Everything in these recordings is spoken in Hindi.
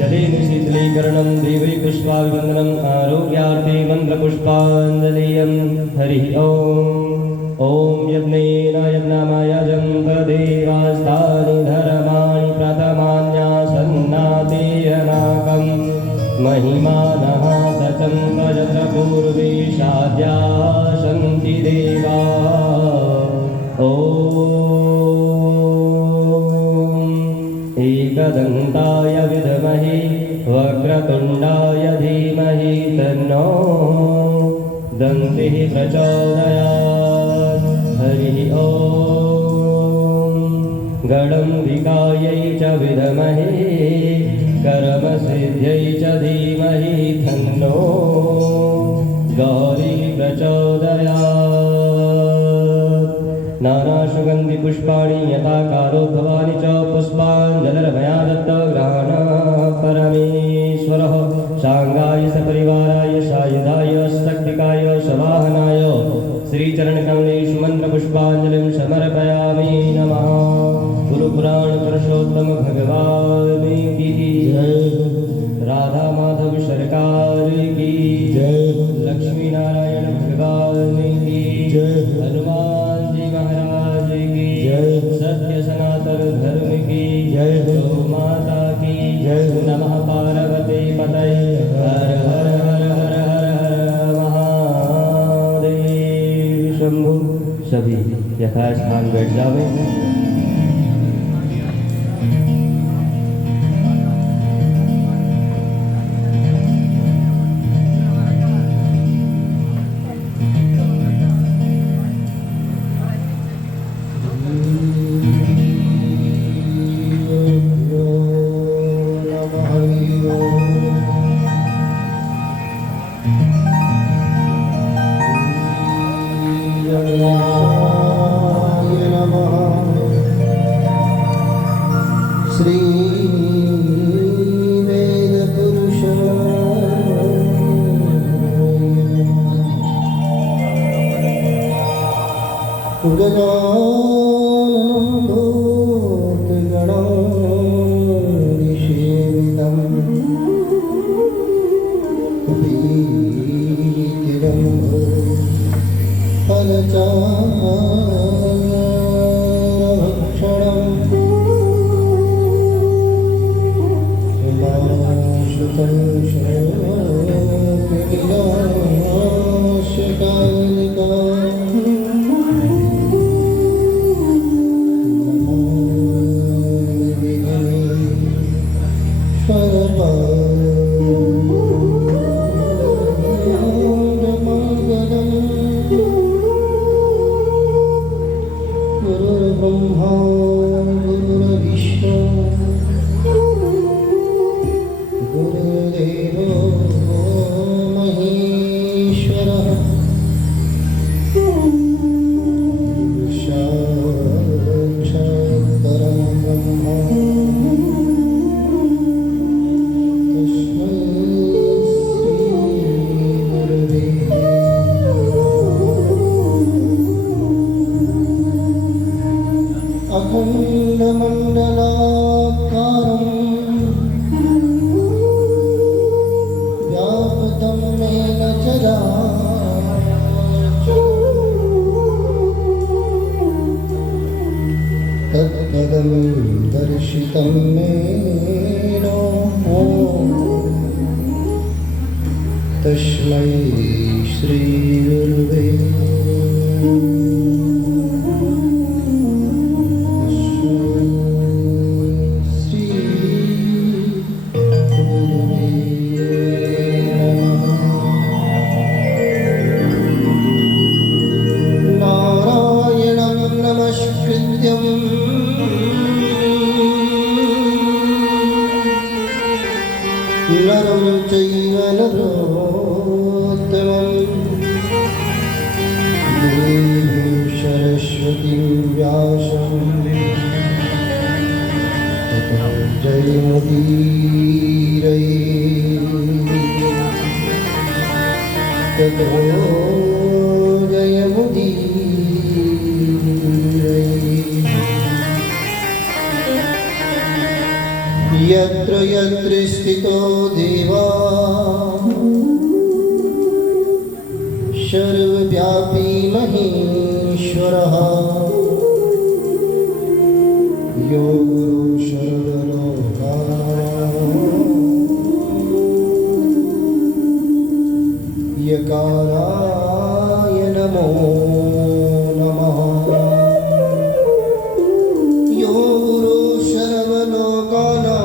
जलेन शीतलीकरणं देवै पुष्पाभिवन्दनम् आरोग्यार्थे मन्त्रपुष्पाञ्जलिं हरिः ॐ यज्ञेन यज्ञमयजं तदेवास्तानि धर्माणि प्रथमान्यासन्नातेयनाकं महिमानः सचं तजत्र पूर्वे शाद्या सन्ति देवा एकदन्ताय विद्महे वक्रतुण्डाय धीमहि तन्नो दन्तिः प्रचोदयात् हरिः ॐ गणम्बिकायै च विद्महे कर्मसिद्ध्यै च धीमहि तन्नो गौरी प्रचोदयात् नानासुगन्धिपुष्पाणि यथाकारो भवानि च पुष्पाञ्जलिर्मया दत्तग्रहण परमेश्वरः शाङ्गाय सपरिवाराय सायुधाय शक्तिकाय सवाहनाय श्रीचरणकमलेषु मन्त्रपुष्पाञ्जलिं समर्पयामि नमः। गुरुपुराण पुरुषोत्तम भगवान की जय। राधा माधव सरकार की जय। लक्ष्मी नारायण भगवान की जय। हनुमान जी महाराज की जय। सत्य सनातन धर्म की जय। गौ माता की जय। नमः पार्वती पतये हर हर हर हर हर हर महादेव शंभु। सभी यथास्थान बैठ जावे। यत्र यत्र स्थितो देवा सर्वव्यापी महेश्वरः यो गुरु सर्वलोकानां यकाराय नमो नमः। यो गुरु सर्वलोकानां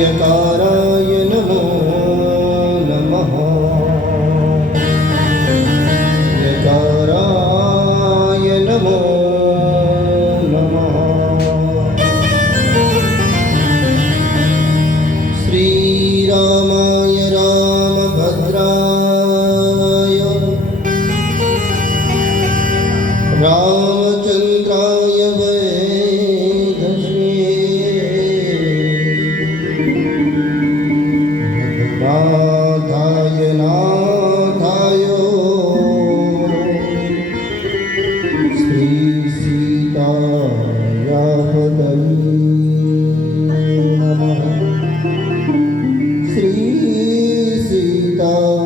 यकाराय नमो नमः। यकाराय नमो नमः। श्रीरामाय रामभद्राय रामचन्द्राय वेधसे नाथाय नाथाय श्रीसीताय पतये नमः। श्रीसीताय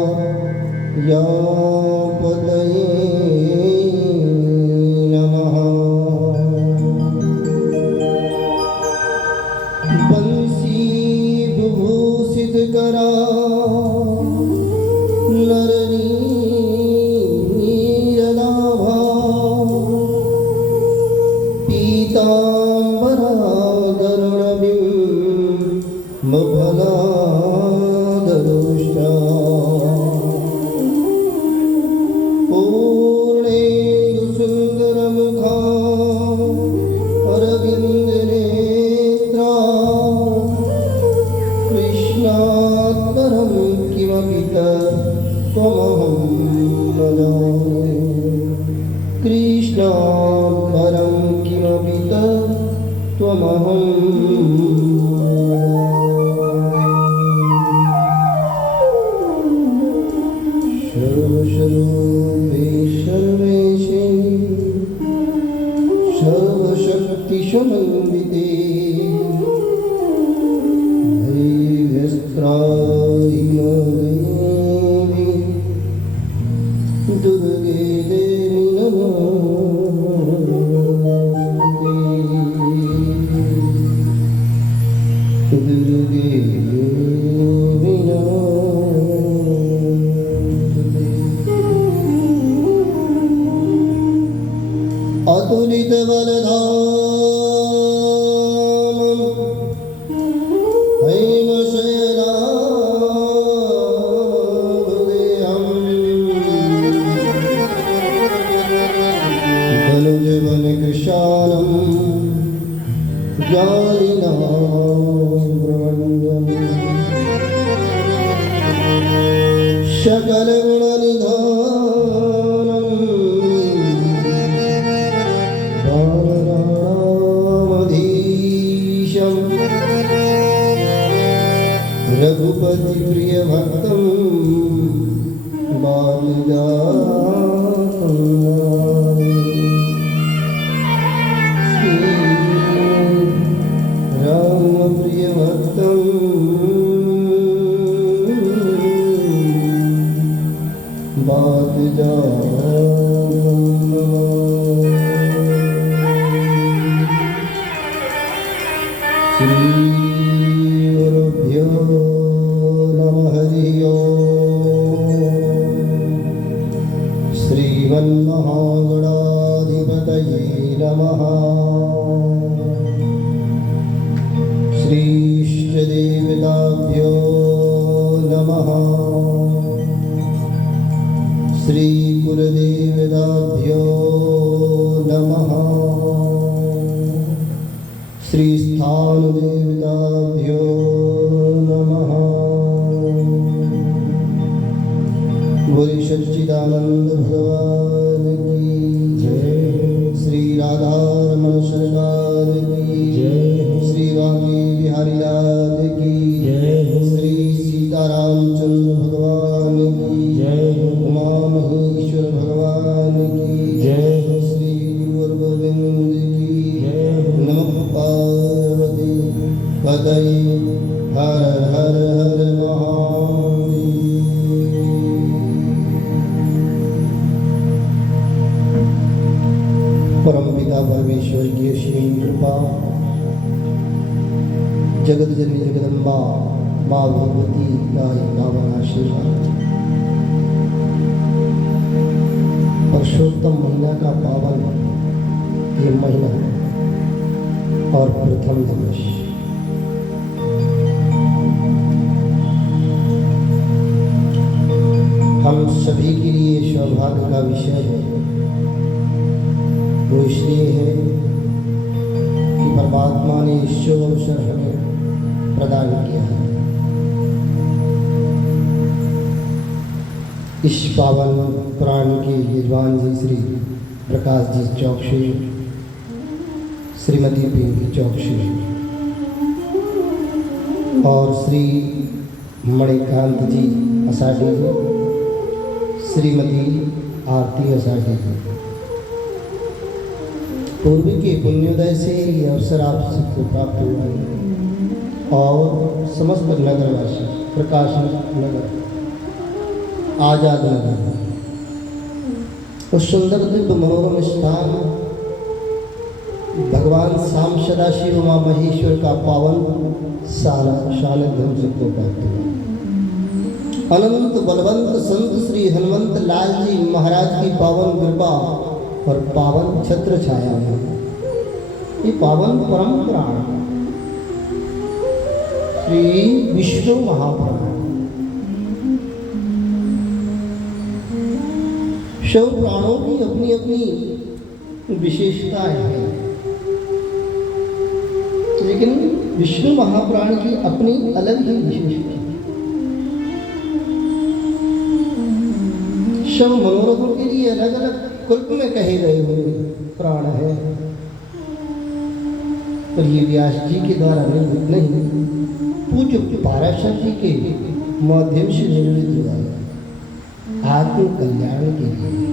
पतये नमः। बंसी विभूषित करा नरनीरदाभा पीताम्बरादरुणबिम्बफलादरुष्टा पूर्णेन्दुसुन्दरमुखा अरविन्दनेत्रा कृष्णात् परं किमपि त्वमहं न जाने। कृष्णात् परं किमपि त्वमहं सर्वस्वरूपे सर्वेशे सर्वशक्तिसमन्विते देवी दुर्गे देवी नमोस्तुते। दुर्गे देवी नमोस्तुते। अतुलित बलधामं हैमशयनाभदेहं धनुजवनकृशानं ज्ञानिनां सकलगुणनिधानं वानराणामधीशं रघुपतिप्रियभक्तं बालजातं रामप्रियभक्तं श्रीगुरुभ्यो नमः। हरि ओम्। श्रीमन्महागणाधिपतये नमः। श्रीष्टदेवताभ्यो नमः। श्रीकुलदेवताभ्यो नमः। श्रीस्थानदेवताभ्यो नमः। बोले सच्चिदानंद भगवान की जय। श्री राधारमण सरकार की जय। श्री वाणी बिहारी लाल की जय। श्री सीतारामचंद्र भगवान की जय। उमा महेश्वर भगवान की जय। श्री गुरु गोविंद परमेश्वर की असीम कृपा, जगत जननी जगदम्बा माँ भगवती का पावन आशीर्वाद, पुरुषोत्तम महीना का पावन ये महीना और प्रथम दिवस हम सभी के लिए सौभाग्य का विषय है। वो इसलिए है कि परमात्मा ने शुभ अवसर हमें प्रदान किया है। इस पावन पुराण के यजमान जी श्री प्रकाश जी चौकसी, श्रीमती पिंकी चौकसी और श्री मणिकांत जी असाडी जी, श्रीमती आरती असाडी जी, पूर्व के पुण्योदय से ये अवसर आप सबको प्राप्त हुआ है और समस्त नगरवासी, प्रकाश नगर, आजाद नगर, उस सुंदर दिव्य मनोरम स्थान भगवान श्याम सदाशिव उमा महेश्वर का पावन सानिध्य हम सबको प्राप्त हुआ। अनंत बलवंत संत श्री हनुमंत लाल जी महाराज की पावन कृपा और पावन छत्र छाया है। ये पावन परंपरा श्री विष्णु महापुराण, शिव पुराणों की अपनी अपनी विशेषताएं हैं, लेकिन विष्णु महापुराण की अपनी अलग ही विशेषता है। शिव मनोरथों के लिए अलग अलग कल्प में कहे गए हुए पुराण है, और ये व्यास जी के द्वारा निर्मित नहीं, पूज्य पाराशर जी के माध्यम से निर्मित हुआ है आत्म कल्याण के लिए।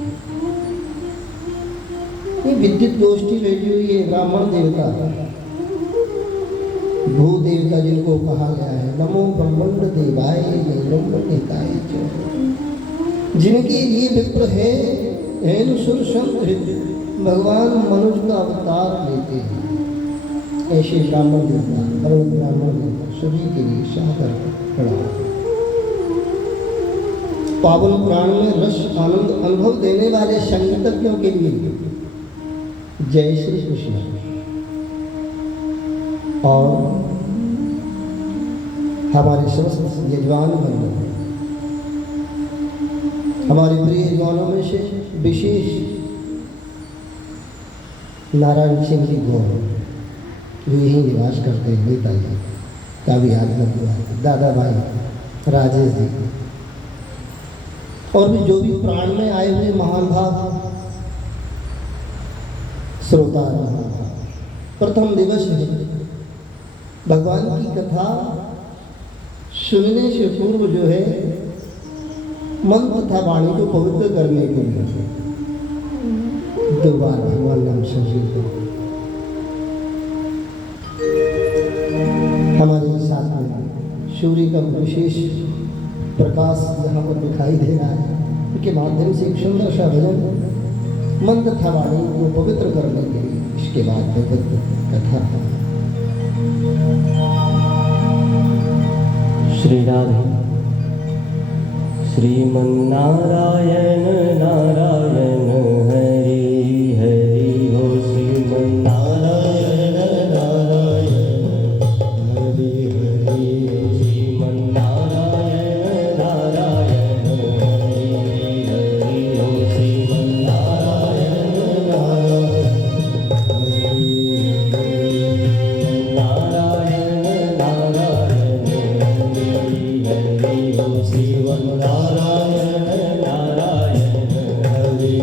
ये विद्युत गोष्ठी बैठी हुई है। ब्राह्मण देवता, भू देवता जिनको कहा गया है, नमो ब्रह्मांड देवाय ब्रह्म देवताय, जिनके लिए विप्र है एन सुर संत भगवान मनुज का अवतार लेते हैं, ऐसे ब्राह्मण देवता, ब्राह्मण देवता सभी के लिए सादर प्रणाम। पावन पुराण में रस आनंद अनुभव देने वाले संगीतज्ञों के लिए जय श्री कृष्ण। और हमारे समस्त यजमान बंधु, हमारे प्रिय यजमानों में से विशेष नारायण सिंह जी गौर, जो यही निवास करते हैं, नेताजी का भी आगमन हुआ, दादा भाई राजेश जी, और भी जो भी प्राण में आए हुए महान भाव श्रोता। प्रथम दिवस है, भगवान की कथा सुनने से पूर्व जो है मन तथा वाणी को पवित्र करने के लिए 2 बार भगवान नाम संजीव को हमारे साथ में सूर्य का विशेष प्रकाश यहाँ पर दिखाई दे रहा है, उनके माध्यम से एक सुंदर सा भजन मन तथा वाणी को पवित्र करने के लिए इसके बाद कथा। श्री राधे श्रीमन्नारायण नारायण हरि हरि हो, श्रीमन्नारायण नारायण हरि हरि हो, श्रीमन्नारायण नारायण हरि हरि हो, श्रीमन्नारायण नारायण हरि हरि हो, श्रीमन्नारायण नारायण हरि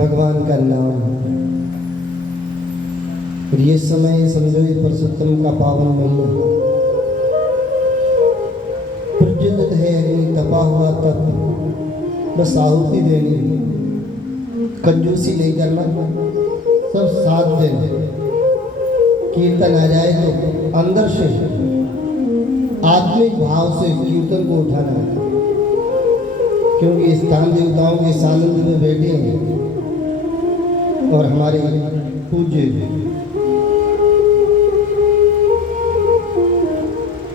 भगवान का नाम। और ये समय समझो ये पुरुषोत्तम का पावन महीना, प्रज्वलित है अग्नि, तपा हुआ तप, बस आहुति देनी, कंजूसी नहीं करना, सब साथ देना। कीर्तन आ जाए तो अंदर से आत्मिक भाव से कीर्तन को उठाना है, क्योंकि स्थान देवताओं के सानंद में बैठे हैं और हमारे पूज्य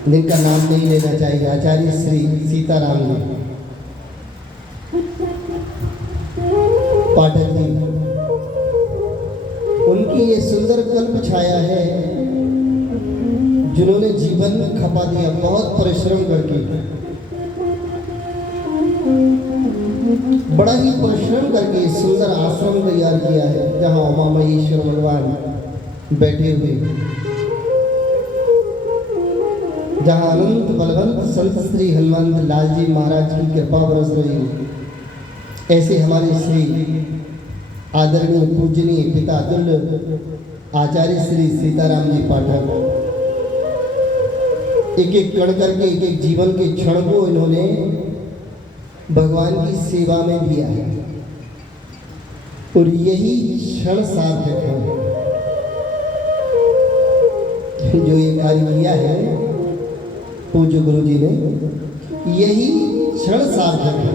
जिनका नाम नहीं लेना चाहिए, आचार्य श्री सीताराम जी पाठक जी, उनकी ये सुंदर कल्प छाया है, जिन्होंने जीवन खपा दिया बहुत परिश्रम करके, बड़ा ही परिश्रम करके सुंदर आश्रम तैयार किया है, जहां उमा महेश्वर भगवान बैठे हुए, जहां अनंत बलवंत संत श्री हनुमंत लाल जी महाराज की कृपा बरस रही है। ऐसे हमारे श्री आदरणीय पूजनीय पिता तुल्य आचार्य श्री सीताराम जी पाठक एक एक कण करके एक एक जीवन के क्षण को इन्होंने भगवान की सेवा में दिया है, और यही क्षण सार्थक है जो ये कार्य किया है पूज्य गुरु जी ने, यही क्षण सार्थक है।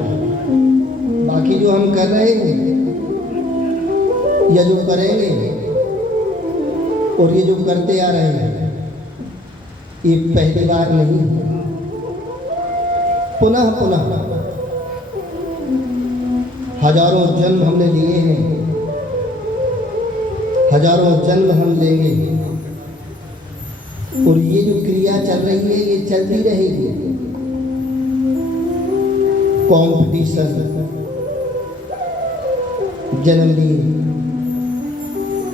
बाकी जो हम कर रहे हैं या जो करेंगे और ये जो करते आ रहे हैं, ये पहली बार नहीं, पुनः पुनः हजारों जन्म हमने लिए हैं, हजारों जन्म हम लेंगे, और ये जो क्रिया चल रही है ये चलती रहेगी। कॉम्पिटिशन, जन्म लिए,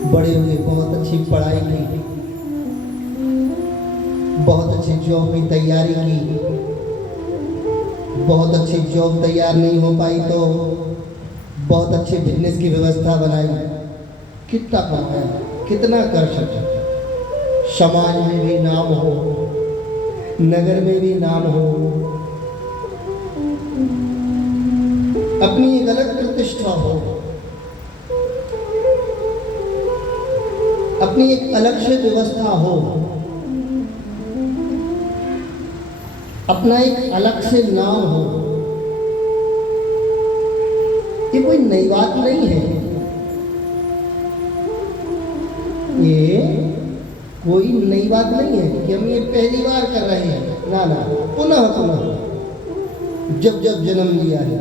बड़े हुए, बहुत अच्छी पढ़ाई की, बहुत अच्छी जॉब की तैयारी की, बहुत अच्छी जॉब तैयार नहीं हो पाई तो बहुत अच्छे बिजनेस की व्यवस्था बनाई, कितना कमाया, कितना कर सकते, समाज में भी नाम हो, नगर में भी नाम हो, अपनी एक अलग प्रतिष्ठा हो, अपनी एक अलग से व्यवस्था हो, अपना एक अलग से नाम हो। ये कोई नई बात नहीं है, ये कोई नई बात नहीं है कि हम ये पहली बार कर रहे हैं, ना ना, पुनः पुनः जब जब जन्म लिया है।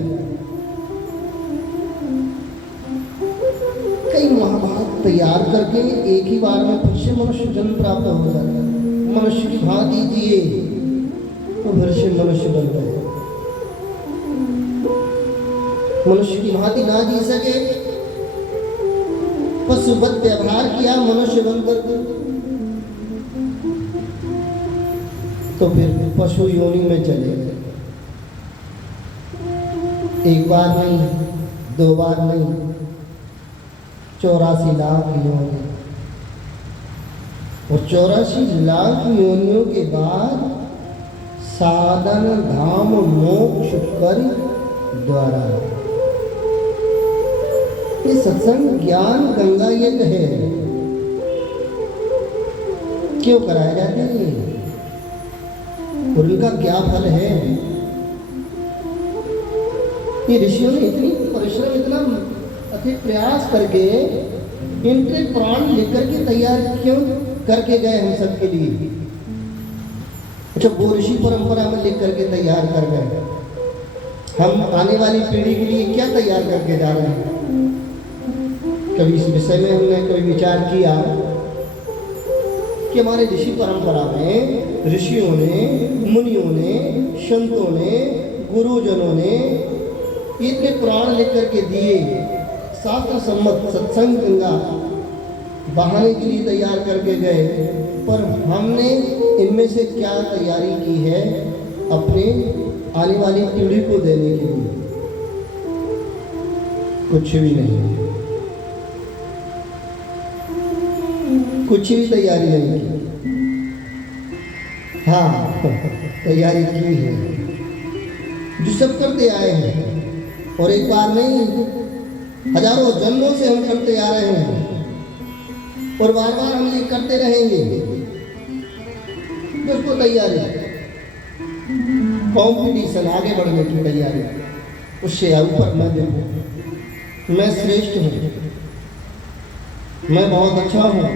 कई महाभारत तैयार करके एक ही बार में फिर से मनुष्य जन्म प्राप्त हो जाता है, मनुष्य की भांति जिए तो फिर से मनुष्य बन गए, मनुष्य की भांति ना जी सके, पशुवत व्यवहार किया मनुष्य बनकर, तो फिर पशु योनि में चले गए। एक बार नहीं, दो बार नहीं, 84 लाख योनि, और 84 लाख योनियों के बाद साधन धाम मोक्ष कर द्वारा, ये सत्संग ज्ञान गंगा यज्ञ है। क्यों कराया जाता है और इनका क्या फल है? ये ऋषियों ने इतनी परिश्रम, इतना अति प्रयास करके इनके प्राण लेकर के तैयार क्यों करके गए हम सबके लिए? अच्छा, वो ऋषि परंपरा में लिख करके तैयार कर गए, हम आने वाली पीढ़ी के लिए क्या तैयार करके जा रहे हैं? कभी इस विषय में हमने कभी विचार किया कि हमारे ऋषि परंपरा में ऋषियों ने, मुनियों ने, संतों ने, गुरुजनों ने इतने प्राण लेकर के दिए, शास्त्र सम्मत सत्संग गंगा बहाने के लिए तैयार करके गए, पर हमने इनमें से क्या तैयारी की है अपने आने वाली पीढ़ी को देने के लिए? कुछ भी नहीं। कुछ भी तैयारी नहीं की। हाँ, तैयारी की है जो सब करते आए हैं, और एक बार नहीं, हजारों जन्मों से हम करते आ रहे हैं और बार बार हम ये करते रहेंगे। बिल्कुल तैयारी, कंपटीशन, आगे बढ़ने की तैयारी, उससे ऊपर मैं देखूं, मैं श्रेष्ठ हूँ, मैं बहुत अच्छा हूँ,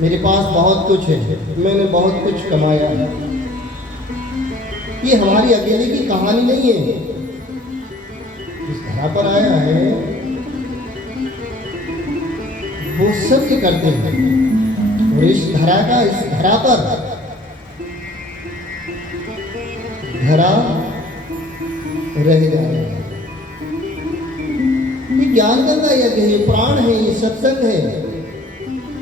मेरे पास बहुत कुछ है, मैंने बहुत कुछ कमाया है। ये हमारी अकेले की कहानी नहीं है। इस धरा पर आया है वो सत्य करते हैं, और इस धरा पर धरा रह जाएगा। ये ज्ञान गंगा यज्ञ है, ये प्राण है, ये सत्संग है,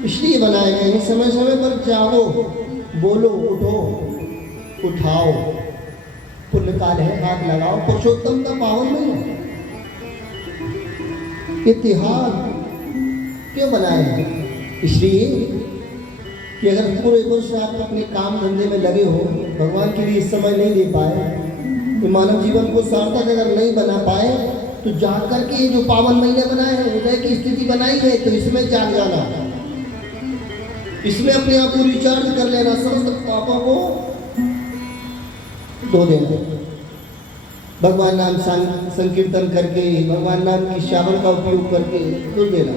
इसलिए बनाए गए हैं। समय समय पर जागो, बोलो, उठो, उठाओ, पुण्य काल है, हाथ लगाओ। पुरुषोत्तम का पावन महीना, ये त्योहार क्यों बनाए हैं? इसलिए कि अगर पूरे वर्ष आप अपने काम धंधे में लगे हो, भगवान के लिए समय नहीं दे पाए, तो मानव जीवन को सार्थक अगर नहीं बना पाए, तो जाग करके ये जो पावन महीने बनाए हैं, उदय की स्थिति बनाई है, तो इसमें जाग जाना, इसमें अपने आप को रिचार्ज कर लेना, समस्त पापों को धो देना, भगवान नाम संकीर्तन करके, भगवान नाम की श्रावण का उपयोग करके धो देना,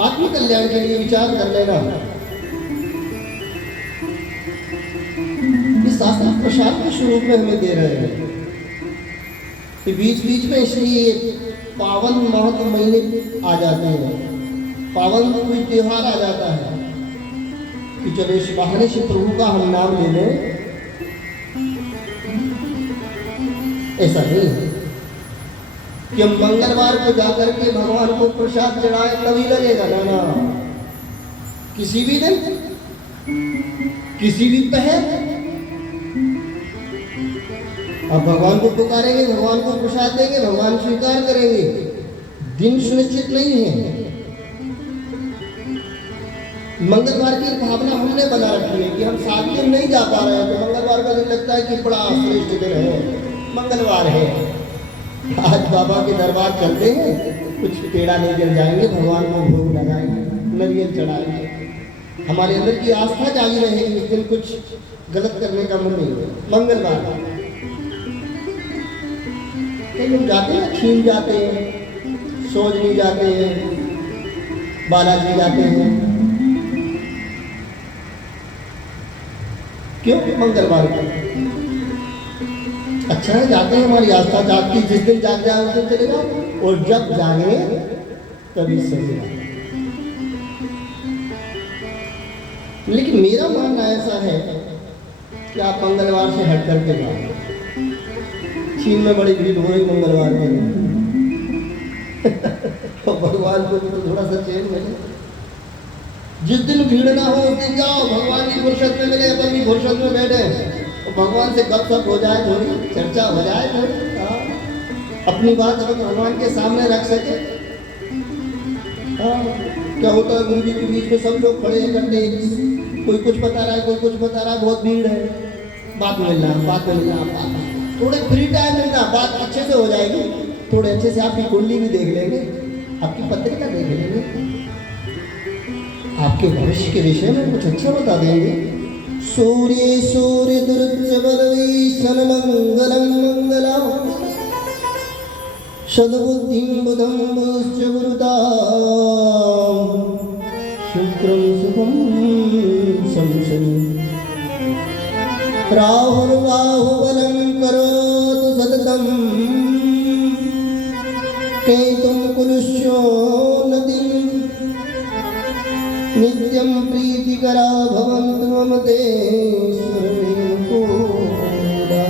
आत्मकल्याण के लिए विचार कर लेना। इस शास्त्र प्रसाद के स्वरूप में हमें दे रहे हैं कि बीच बीच में इसलिए पावन महत्व महीने आ जाते हैं, पावन कोई त्योहार आ जाता है कि चलो इस बहाने से प्रभु का हम नाम ले लें। ऐसा नहीं है कि हम मंगलवार को जाकर के भगवान को प्रसाद चढ़ाए तभी लगेगा, ना, किसी भी दिन, किसी भी पहर अब भगवान को पुकारेंगे, भगवान को प्रसाद देंगे, भगवान स्वीकार करेंगे। दिन सुनिश्चित नहीं है। मंगलवार की भावना हमने बना रखी है कि हम 7 दिन नहीं जा पा रहे हैं, तो मंगलवार का दिन लगता है कि बड़ा श्रेष्ठ दिन है, मंगलवार है, आज बाबा के दरबार चलते हैं, कुछ पेड़ा लेकर जाएंगे, भगवान को भोग लगाएंगे, नारियल चढ़ाएंगे, हमारे अंदर की आस्था जागी रहेगी। इस दिन कुछ गलत करने का मन नहीं है। मंगलवार कई लोग जाते हैं, छीन जाते हैं, सोजनी जाते हैं, बालाजी जाते हैं, क्यों? मंगलवार को अच्छा है, जाते हैं, हमारी आस्था जागती, जिस दिन जाग जाए उस दिन चले जाओ, और जब जागे तभी सही। लेकिन मेरा मानना ऐसा है कि आप मंगलवार से हट करके जाओ। चीन में बड़ी भीड़ हो रही मंगलवार के दिन तो भगवान को तो थोड़ा सा चैन मिले। जिस दिन भीड़ ना हो उस दिन जाओ, भगवान की फुर्सत में मिले, अपन भी फुर्सत में बैठे, तो भगवान से गपशप हो जाए, थोड़ी चर्चा हो जाए, थोड़ी अपनी बात अगर भगवान के सामने रख सके। क्या होता है, गुरु जी के बीच में सब लोग खड़े इकट्ठे, कोई कुछ बता रहा है, कोई कुछ बता रहा है, बहुत भीड़ है, बात मिलना, थोड़े फ्री टाइम मिलना, बात अच्छे से हो जाएगी, थोड़े अच्छे से आपकी कुंडली भी देख लेंगे, आपकी पत्रिका देख लेंगे, आपके भविष्य के विषय में कुछ अच्छा बता देंगे। सूर्य दुर्जबलवीशन मंगलम मंगलम सद्बुद्धिं बुधं बुश्च गुरुतां शुक्रं शुभं संशयि राहुर्बाहुबलं करोतु सततं केतुं कुलुष्योन्नतिं नित्यं प्रीतिकरा भवन्तु मम ते सर्वे अनुकूलाग्रहाः।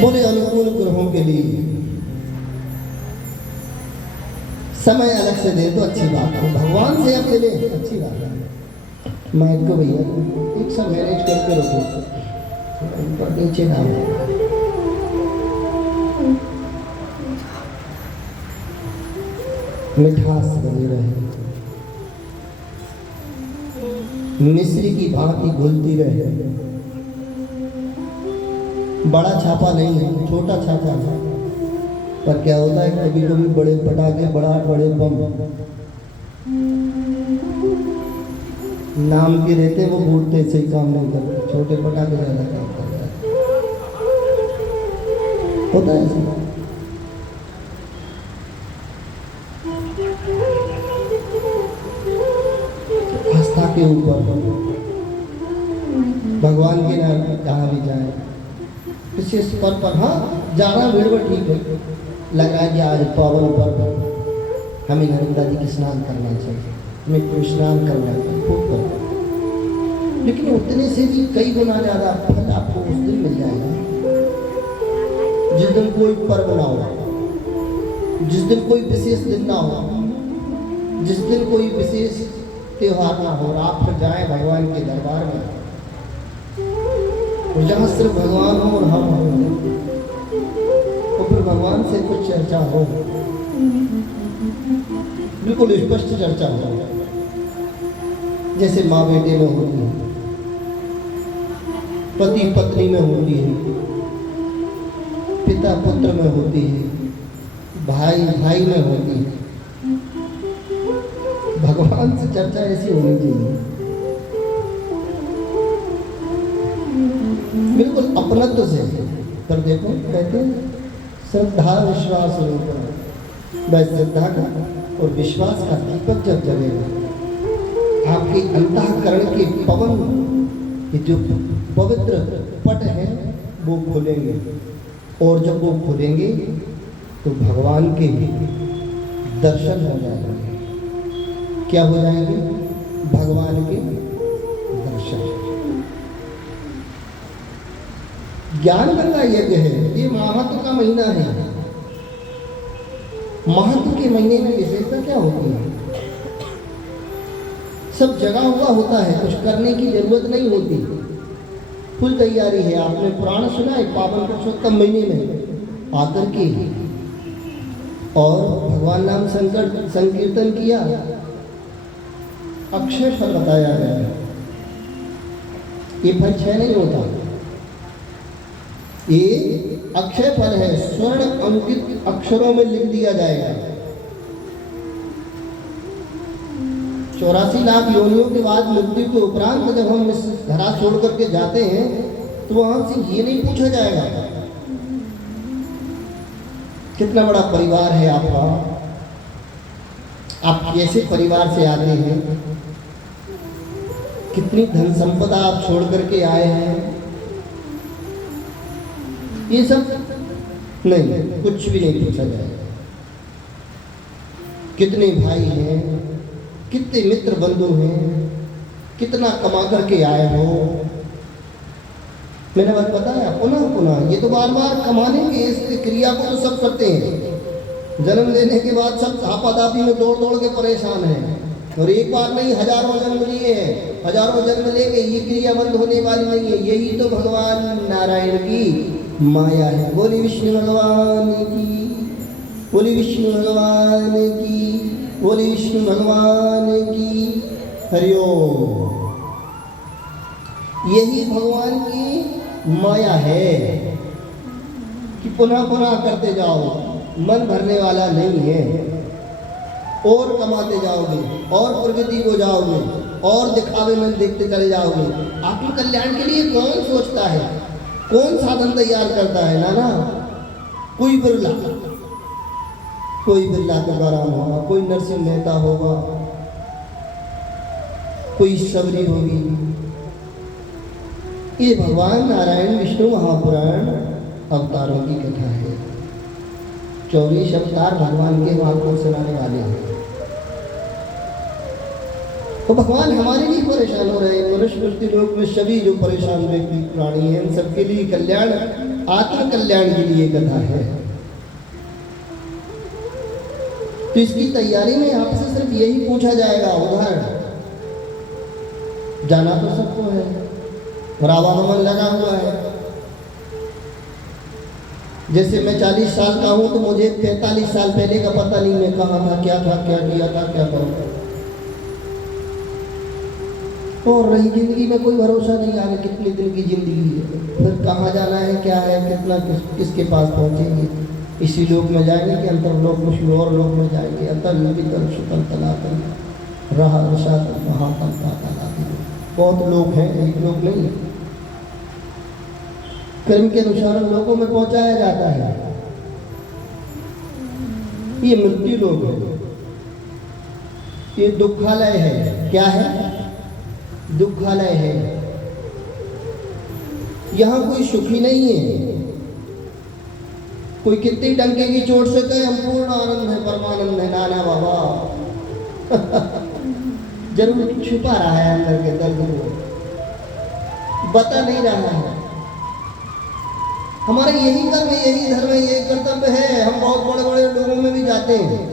बोले अनुकूल ग्रहों के लिए समय अलग से दे तो अच्छी बात है, भगवान से अब मिले अच्छी बात है। माइक को भैया एक सब मैनेज करके रखो, ऊपर नीचे ना हो। मिठास बनी रहे, मिश्री की भांति घुलती रहे। बड़ा छापा नहीं है, छोटा छापा है। पर क्या होता है, कभी कभी बड़े पटाखे, बड़े बम नाम के रहते, वो फूटते सही काम नहीं करते, छोटे पटाखे ज्यादा काम कर जाते। होता है ऐसा। आस्था के ऊपर भगवान के नाम जहाँ भी जाए, विशेष पर हाँ जाना भीड़ में ठीक है, लगा कि आज पावन पर्व हमें नर्मदा जी के स्नान करना चाहिए, हमें कोई स्नान करना चाहिए, खूब करो। लेकिन उतने से भी कई गुना ज़्यादा फल आपको उस दिन मिल जाएगा जिस दिन कोई पर्व ना हो, जिस दिन कोई विशेष दिन ना हो, जिस दिन कोई विशेष त्योहार ना हो, और आप फिर जाएं भगवान के दरबार में, और जहाँ सिर्फ भगवान हो और हम हो, तो फिर भगवान से कुछ चर्चा हो, बिल्कुल स्पष्ट चर्चा हो, जैसे माँ बेटे में होती है, पति पत्नी में होती है, पिता पुत्र में होती है, भाई भाई में होती है। भगवान से चर्चा ऐसी होनी चाहिए, बिल्कुल अपनत्व से। पर देखो कहते हैं श्रद्धा विश्वास होगा, बस श्रद्धा का और विश्वास का दीपक जब जलेगा, आपके अंतःकरण के पवन ये जो पवित्र पट है वो खुलेंगे, और जब वो खुलेंगे तो भगवान के दर्शन हो जाएंगे। क्या हो जाएंगे? भगवान के दर्शन। ज्ञान गंगा यज्ञ है, ये महत्व का महीना है। महत्व के महीने में विशेषता क्या होती है? सब जगह हुआ होता है, कुछ करने की जरूरत नहीं होती, फुल तैयारी है। आपने पुराण सुना है, पावन पुरुषोत्तम महीने में आकर के और भगवान नाम संकीर्तन किया, अक्षय फल बताया गया है। ये फल क्षय नहीं होता, ये अक्षय फल है, स्वर्ण अंकित अक्षरों में लिख दिया जाएगा। 84 लाख योनियों के बाद मृत्यु के उपरांत जब हम इस धरा छोड़ करके जाते हैं तो वहां से ये नहीं पूछा जाएगा कितना बड़ा परिवार है आपका, आप कैसे परिवार से आते हैं, कितनी धन संपदा आप छोड़ करके आए हैं, ये सब नहीं, कुछ भी नहीं पूछा जाएगा। कितने भाई हैं, कितने मित्र बंधु हैं, कितना कमा करके आए हो। मैंने बात बताया पुनः पुनः, ये तो बार बार कमाने की इस क्रिया को तो सब करते हैं। जन्म लेने के बाद सब आपादापी में दौड़ दौड़ के परेशान हैं, और एक बार नहीं हजारों जन्म लिए हैं, हजारों जन्म लेंगे, ये क्रिया बंद होने वाली नहीं है। यही तो भगवान नारायण की माया है। बोली विष्णु भगवान की, बोली विष्णु भगवान की, बोली विष्णु भगवान की। हरिओम। यही भगवान की माया है कि पुनः पुनः करते जाओ, मन भरने वाला नहीं है। और कमाते जाओगे, और प्रगति को जाओगे, और दिखावे में देखते चले जाओगे। आत्म कल्याण के लिए कौन सोचता है, कौन साधन तैयार करता है? ना कोई बिरला, कोई बिरला तुकाराम होगा, कोई नरसिंह मेहता होगा, कोई शबरी होगी। ये भगवान नारायण विष्णु महापुराण अवतारों की कथा है। 24 अवतार भगवान के महापुर सुनाने वाले हैं। तो भगवान हमारे लिए परेशान हो रहे हैं। मनुष्य मृत्यु लोक में सभी जो परेशान व्यक्ति प्राणी हैं, इन सबके लिए कल्याण, आत्म कल्याण के लिए कथा है। तो इसकी तैयारी में आपसे सिर्फ यही पूछा जाएगा। उदाहरण, जाना तो सबको है और आवागमन लगा हुआ है, जैसे मैं 40 साल का हूँ तो मुझे 45 साल पहले का पता नहीं, मैं कहाँ था, क्या किया था, क्या करूँगा। और रही जिंदगी में कोई भरोसा नहीं, आगे कितने दिन की जिंदगी है, फिर कहाँ जाना है, क्या है, कितना किसके पास पहुँचेंगे। इसी लोक में जाएंगे कि अंतरलोक में, किसी और लोक में जाएंगे। अतल वितल सुतल तलातल रहा रसातल महातल पाताल आदि बहुत लोग हैं, एक लोग नहीं है। कर्म के अनुसार लोगों में पहुंचाया जाता है। ये मृत्यु लोक है, ये दुखालय है। क्या है? दुखालय है। यहां कोई सुखी नहीं है। कोई कितनी डंके की चोट से कहे हम पूर्ण आनंद है, परमानंद है, नाना बाबा जरूर छुपा रहा है अंदर के दर्द को, बता नहीं रहा है। हमारा यही कर्म है, यही धर्म है, यही कर्तव्य है। हम बहुत बड़े बड़े लोगों में भी जाते हैं।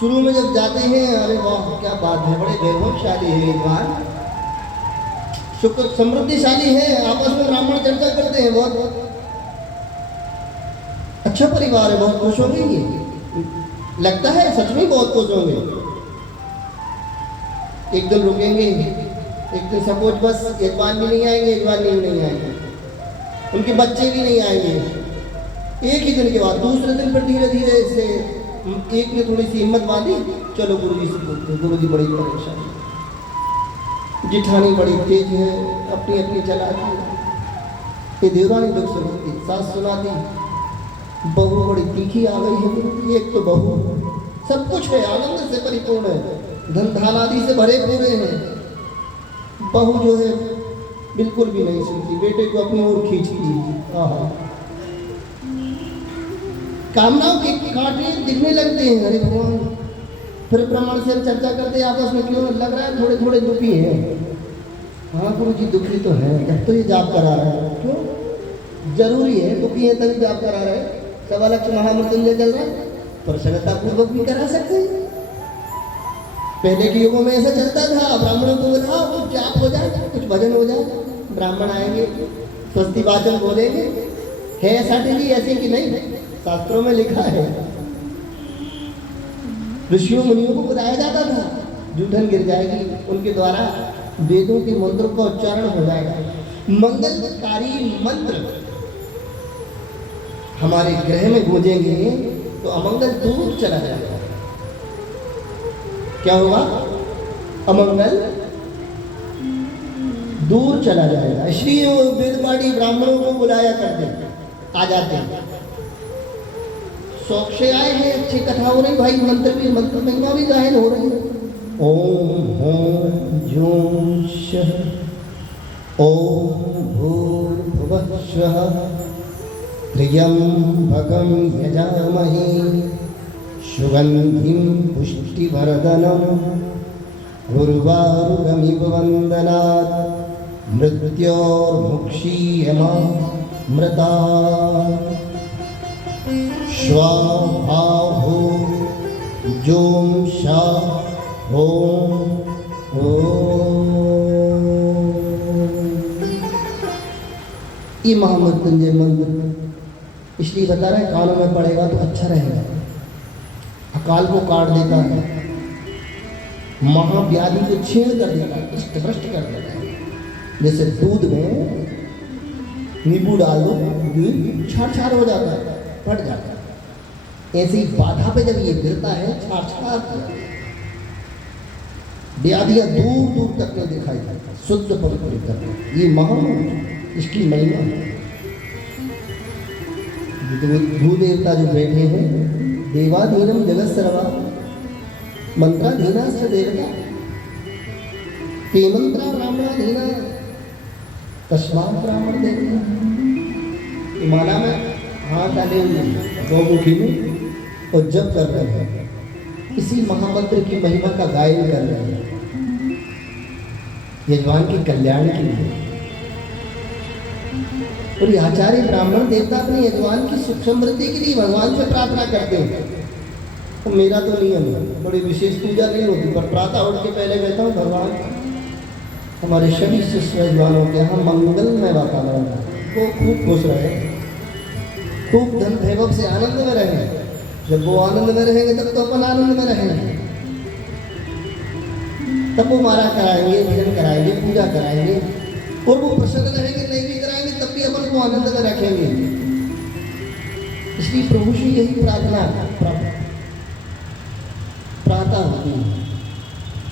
शुरू में जब जाते हैं, अरे वाह क्या बात है, बड़े वैभवशाली है यजमान, सुख समृद्धिशाली है, आपस में ब्राह्मण चर्चा करते हैं, बहुत अच्छा परिवार है, बहुत खुश होंगे। ये लगता है सच में बहुत खुश होंगे। एक दिन रुकेंगे, एक दिन सपोज बस यजमान भी नहीं आएंगे, यजमान नहीं आएंगे, उनके बच्चे भी नहीं आएंगे। एक ही दिन के बाद दूसरे दिन पर धीरे धीरे से एक ने थोड़ी सी हिम्मत बांधी, चलो गुरु जी से बोलते। गुरु जी बड़ी परेशानी, जिठानी बड़ी तेज है, अपनी अपनी चलाती है। ये देवरानी दुख सुनाती, सास सुनाती, बहू बड़ी तीखी आ गई है। एक तो बहू सब कुछ है, आनंद से परिपूर्ण है, धन धान आदि से भरे पूरे हैं। बहू जो है बिल्कुल भी नहीं सुनती, बेटे को अपनी ओर खींचती है। आहा, कामनाओं के कांटे दिखने लगते हैं। अरे भगवान, फिर ब्राह्मण से चर्चा करते हैं आपस में, क्यों लग रहा है थोड़े थोड़े दुखी है। हाँ गुरु जी दुखी तो है, जब तो ये जाप करा रहा है। क्यों जरूरी है? दुखी है तभी जाप करा रहे हैं। 1.25 लाख महामृत्युंजय चल रहा है, प्रसन्नता पूर्वक भी करा सकते हैं। पहले के युगों में ऐसा चलता था, ब्राह्मणों को बताओ कुछ जाप हो जाए, कुछ भजन हो जाए, ब्राह्मण आएंगे, स्वस्ति वाचन बोलेंगे। है स्ट्रैटेजी ऐसी कि नहीं? शास्त्रों में लिखा है, ऋषियों मुनियों को बताया जाता था, जूठन गिर जाएगी, उनके द्वारा वेदों के मंत्रों का उच्चारण हो जाएगा। मंगलकारी मंत्र हमारे ग्रह में गूंजेंगे तो अमंगल दूर चला जाएगा। क्या होगा? अमंगल दूर चला जाएगा। इसलिए वो वेदवाणी ब्राह्मणों को बुलाया करते, आ जाते हैं, शौक से आए हैं, अच्छी कथा हो रही भाई, मंत्र महिमा भी गायन हो रही है। ओम ह्रौं ज्यों शः ओम भूर्भुवः स्वः त्र्यंबकं यजामहे सुगंधिं पुष्टिवर्धनम् उर्वारुकमिव वन्दनात् मृत्योर्मुक्षीयमामृतात् स्वाहाभू जों शा ओम ये महामृत्युंजय मंत्र इसलिए बता रहे हैं, कानों में पड़ेगा तो अच्छा रहेगा। अकाल को काट देता है, महाव्याधि को छीण कर देता है, भ्रष्ट कर देता है। जैसे दूध में नींबू डाल दो, दूध छार हो जाता है, फट जाता है। ऐसे ही बाधा पे जब ये गिरता है, छार व्याधियां दूर दूर तक में दिखाई देती है, शुद्ध पवित्र करना। ये महान इसकी महिमा है। भूदेवता जो बैठे हैं, देवाधीनम जगत सर्वा मंत्राधीनाश्च देवता, ते मंत्रा ब्राह्मणाधीना तस्मात् ब्राह्मण देवता। माला में हाथ डाले हुए गौमुखी में और जप कर रहे हैं, इसी महामंत्र की महिमा का गायन कर रहे हैं, यजमान के कल्याण के लिए। और ये आचार्य ब्राह्मण देवता अपने यजमान की सुख समृद्धि के लिए भगवान से प्रार्थना करते हैं। तो मेरा तो नियम है, बड़ी विशेष पूजा नहीं होती, पर प्रातः उठ के पहले कहता हूँ, भगवान हमारे सभी शिष्य यजमानों के यहाँ मंगलमय वातावरण है, वो खूब खुश रहे, खूब धन वैभव से आनंद में रहें। जब वो आनंद में रहेंगे तब तो अपन आनंद में रहेंगे। तब वो माला कराएंगे, भजन कराएंगे, पूजा कराएंगे, और वो प्रसन्न रहेंगे। नहीं भी कराएंगे तब भी अपन को आनंद में रखेंगे। इसलिए प्रभु से यही प्रार्थना प्रार्थना होती है।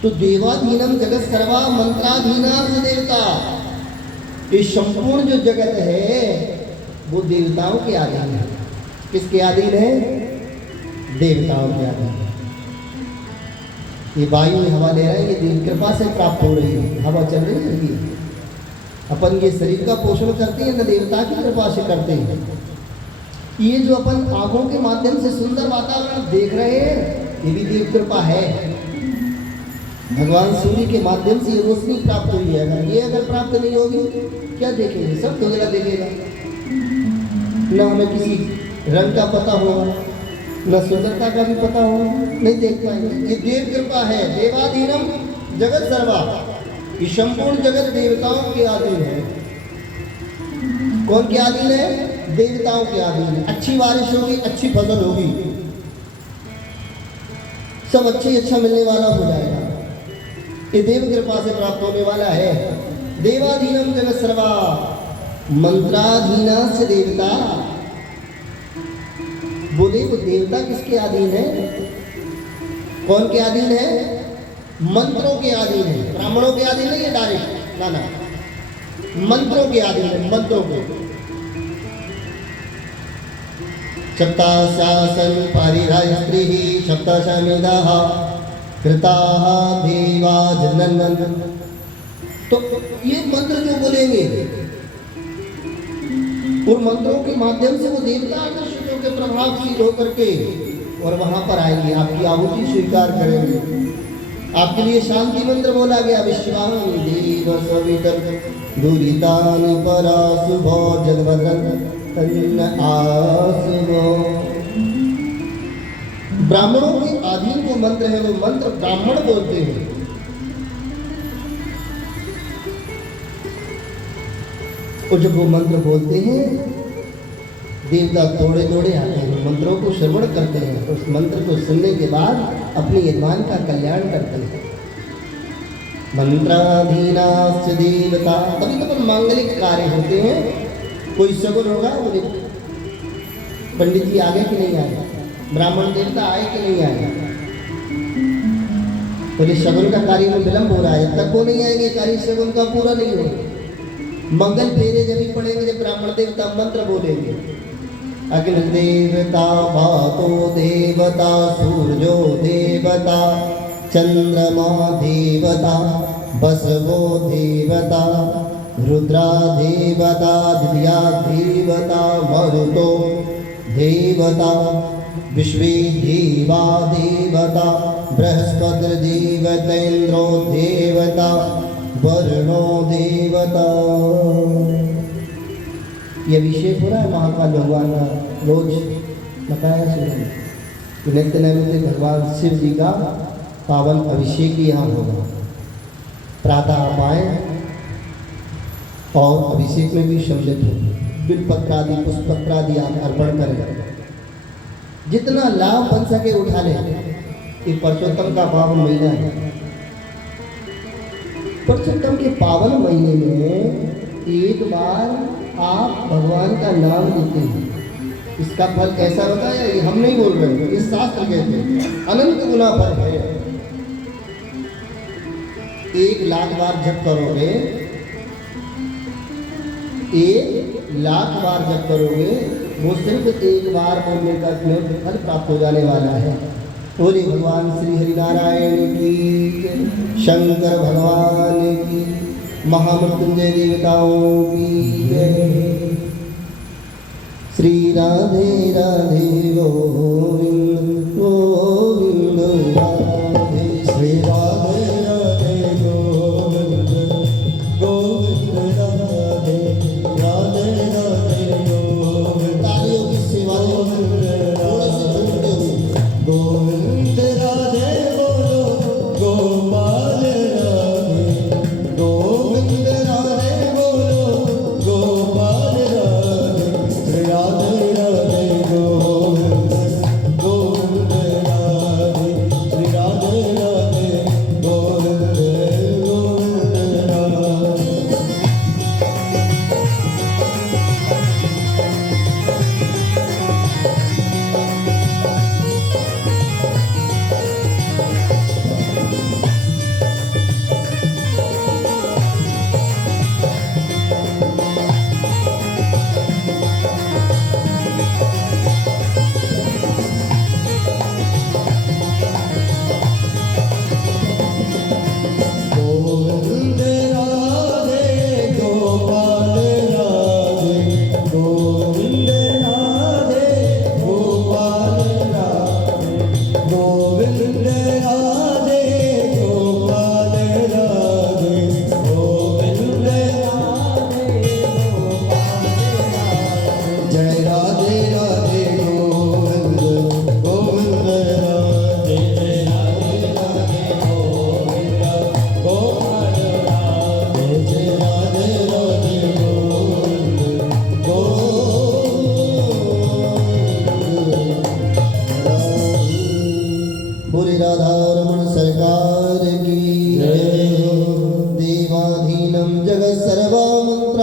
तो देवाधीनम जगत सर्वा मंत्राधीनार्थ देवता, ये संपूर्ण जो जगत है वो देवताओं के अधीन है। किसके अधीन है? देवताओं के अधीन है। ये वायु में हवा ले रहे हैं, ये देव कृपा से प्राप्त हो रही है। हवा चल रही है, अपन ये शरीर का पोषण करते हैं न देवता की कृपा से करते हैं। ये जो अपन आंखों के माध्यम से सुंदर वातावरण देख रहे हैं, ये भी देव कृपा है। भगवान सूर्य के माध्यम से ये रोशनी प्राप्त हुई है। अगर ये अगर प्राप्त नहीं होगी क्या देखेंगे? सब धुंधला दिखेगा। न हमें किसी रंग का पता होगा, न सुंदरता का भी पता होगा, नहीं देख पाएंगे। ये देव कृपा है। देवाधीनम जगत सर्वा, ये संपूर्ण जगत देवताओं के अधीन है। कौन के अधीन है? देवताओं के अधीन है। अच्छी बारिश होगी, अच्छी फसल होगी, सब अच्छा मिलने वाला हो जाएगा। ये देव कृपा से प्राप्त होने वाला है। देवाधीनम जगत सर्वा मंत्राधीना से देवता। बोले वो देवता किसके अधीन है? कौन के अधीन है? मंत्रों के अधीन है। ब्राह्मणों के अधीन नहीं है डायरेक्ट, ना, मंत्रों के अधीन है। मंत्रों के सप्ता शासन पारिरायस्त्री सप्तशमिदः कृताः देवा जनन। तो ये मंत्र जो बोलेंगे, उन मंत्रों के माध्यम से वो देवता आकर्षित होकर प्रभावशील होकर के और वहां पर आएंगे, आपकी आहुति स्वीकार करेंगे। आपके लिए शांति मंत्र बोला गया, विश्वां देव सवितर दुरितानि पराशुभो जगवदन तन्न आसुभो। ब्राह्मणों के अधीन जो मंत्र है वो मंत्र ब्राह्मण बोलते हैं। और जब वो मंत्र बोलते हैं देवता दौड़े दौड़े आते हैं, मंत्रों को श्रवण करते हैं, उस मंत्र को सुनने के बाद अपने यजमान का कल्याण करते हैं। मंत्राधीनाश्च देवता, तभी तो मांगलिक कार्य होते हैं। कोई सगुन होगा, बोले पंडित जी आगे कि नहीं आए, ब्राह्मण देवता आए कि नहीं आए, बोले शगुन का कार्य में विलंब हो रहा है, जब तक वो नहीं आएंगे कार्य शगुन का पूरा नहीं होगा। मंगल फेरे जब ही पड़ेंगे जब ब्राह्मण देवता मंत्र बोलेंगे। अग्नि देवता भातो देवता सूर्यो देवता चंद्रमा देवता बसवो देवता रुद्रा देवता दिव्या देवता मरुतो देवता विश्वे देवा देवता बृहस्पति देवतेन्द्रो देवता वरुणो देवता। ये अभिषेक हो रहा है महाकाल भगवान का, रोज बताया सुना। नित्य नैमित्य भगवान शिव जी का पावन अभिषेक यहाँ होगा। प्रातः आप आए और अभिषेक में भी सम्मिलित हो, बिलपत्र आदि पुष्पत्र आदि आप अर्पण करें, जितना लाभ बन सके उठा लें। ये परसोत्तम का पावन महीना है। परसोत्तम के पावन महीने में एक बार आप भगवान का नाम लेते हैं, इसका फल कैसा होता है ये हम नहीं बोल रहे हैं, ये शास्त्र कहते हैं, अनंत गुना फल है। 1,00,000 बार जप करोगे, 1,00,000 बार जप करोगे, वो सिर्फ एक बार बोलने का फल प्राप्त हो जाने वाला है। बोले भगवान श्री हरिनारायण की, शंकर भगवान की, महामृत्युंजय देवताओं की जय। श्री राधे राधे गोविंद गोविंद राधे, श्री राधे राधे गोविंद गोविंद राधे, राधे राधे गोविंद। तालियों की सेवा गोविंद राधे बोलो गोपाल राधे, गोविंद राधे बोलो गोपाल राधे, राधे राधे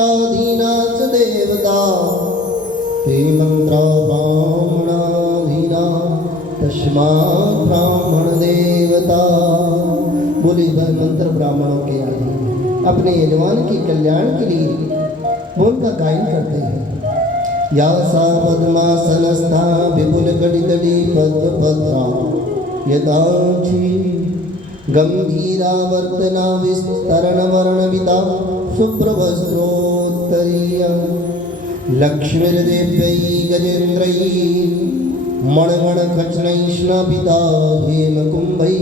मंत्राधीना च देवता ते मंत्रा ब्राह्मणाधीना तस्मात् ब्राह्मण देवता। बोले वह मंत्र ब्राह्मणों के आधीन अपने यजमान के कल्याण के लिए वो उनका गायन करते हैं। या सा पद्मासनस्था विपुल कटितटी पद्मपत्रा यदाक्षी गंभीरा वर्तना विस्तरण वर्णविता शुभ्रवस्त्रोत्तरीया लक्ष्मीर्देव्यै गजेन्द्रैः मणगणखच्नैष्णपिता हेमकुम्भैः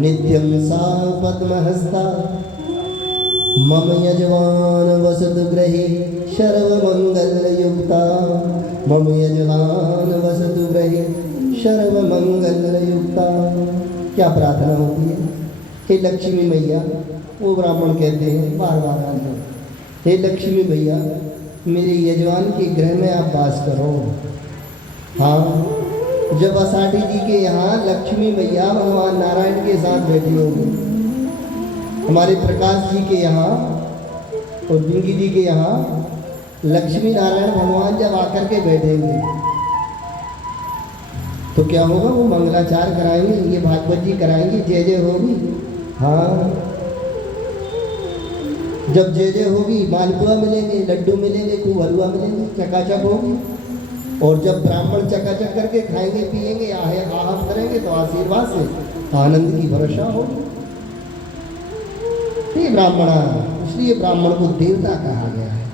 नित्यं सा पद्महस्ता मम यजमान वसतु गृहे सर्वमंगलयुक्ता। मम यजमान वसतु गृहे सर्वमंगलयुक्ता। क्या प्रार्थना होती है? हे लक्ष्मी मैया, वो ब्राह्मण कहते हैं बार बार आते, हे लक्ष्मी मैया मेरे यजमान के गृह में आप वास करो। हाँ, जब आषाढ़ी जी के यहाँ लक्ष्मी मैया भगवान नारायण के साथ बैठी होगी, हमारे प्रकाश जी के यहाँ और डिंगी जी के यहाँ लक्ष्मी नारायण भगवान जब आकर के बैठेंगे तो क्या होगा? वो मंगलाचार कराएंगे, ये भागवत जी कराएंगे, जय जय होगी। हाँ, जब जय जय होगी मालपुआ मिलेंगे, लड्डू मिलेंगे, खूब हलवा मिलेंगे, चकाचक होगी। और जब ब्राह्मण चकाचक करके खाएंगे पिएंगे आहार करेंगे तो आशीर्वाद से आनंद की वर्षा होगी। ये ब्राह्मणा, इसलिए ब्राह्मण को देवता कहा गया है।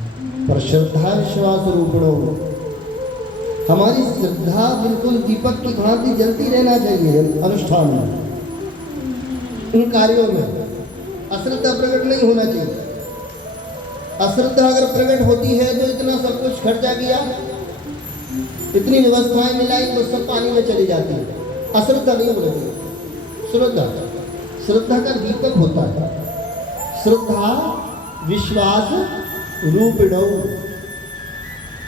पर श्रद्धा विश्वास रूपणो, हमारी श्रद्धा बिल्कुल दीपक की भांति जलती रहना चाहिए अनुष्ठान में, इन कार्यों में अश्रद्धा प्रकट नहीं होना चाहिए। अश्रद्धा अगर प्रकट होती है तो इतना सब कुछ खर्चा किया, इतनी व्यवस्थाएं मिलाई, वो सब पानी में चली जाती है। अश्रद्धा नहीं होना चाहिए। श्रद्धा का दीपक होता है। श्रद्धा विश्वास रूपिणो,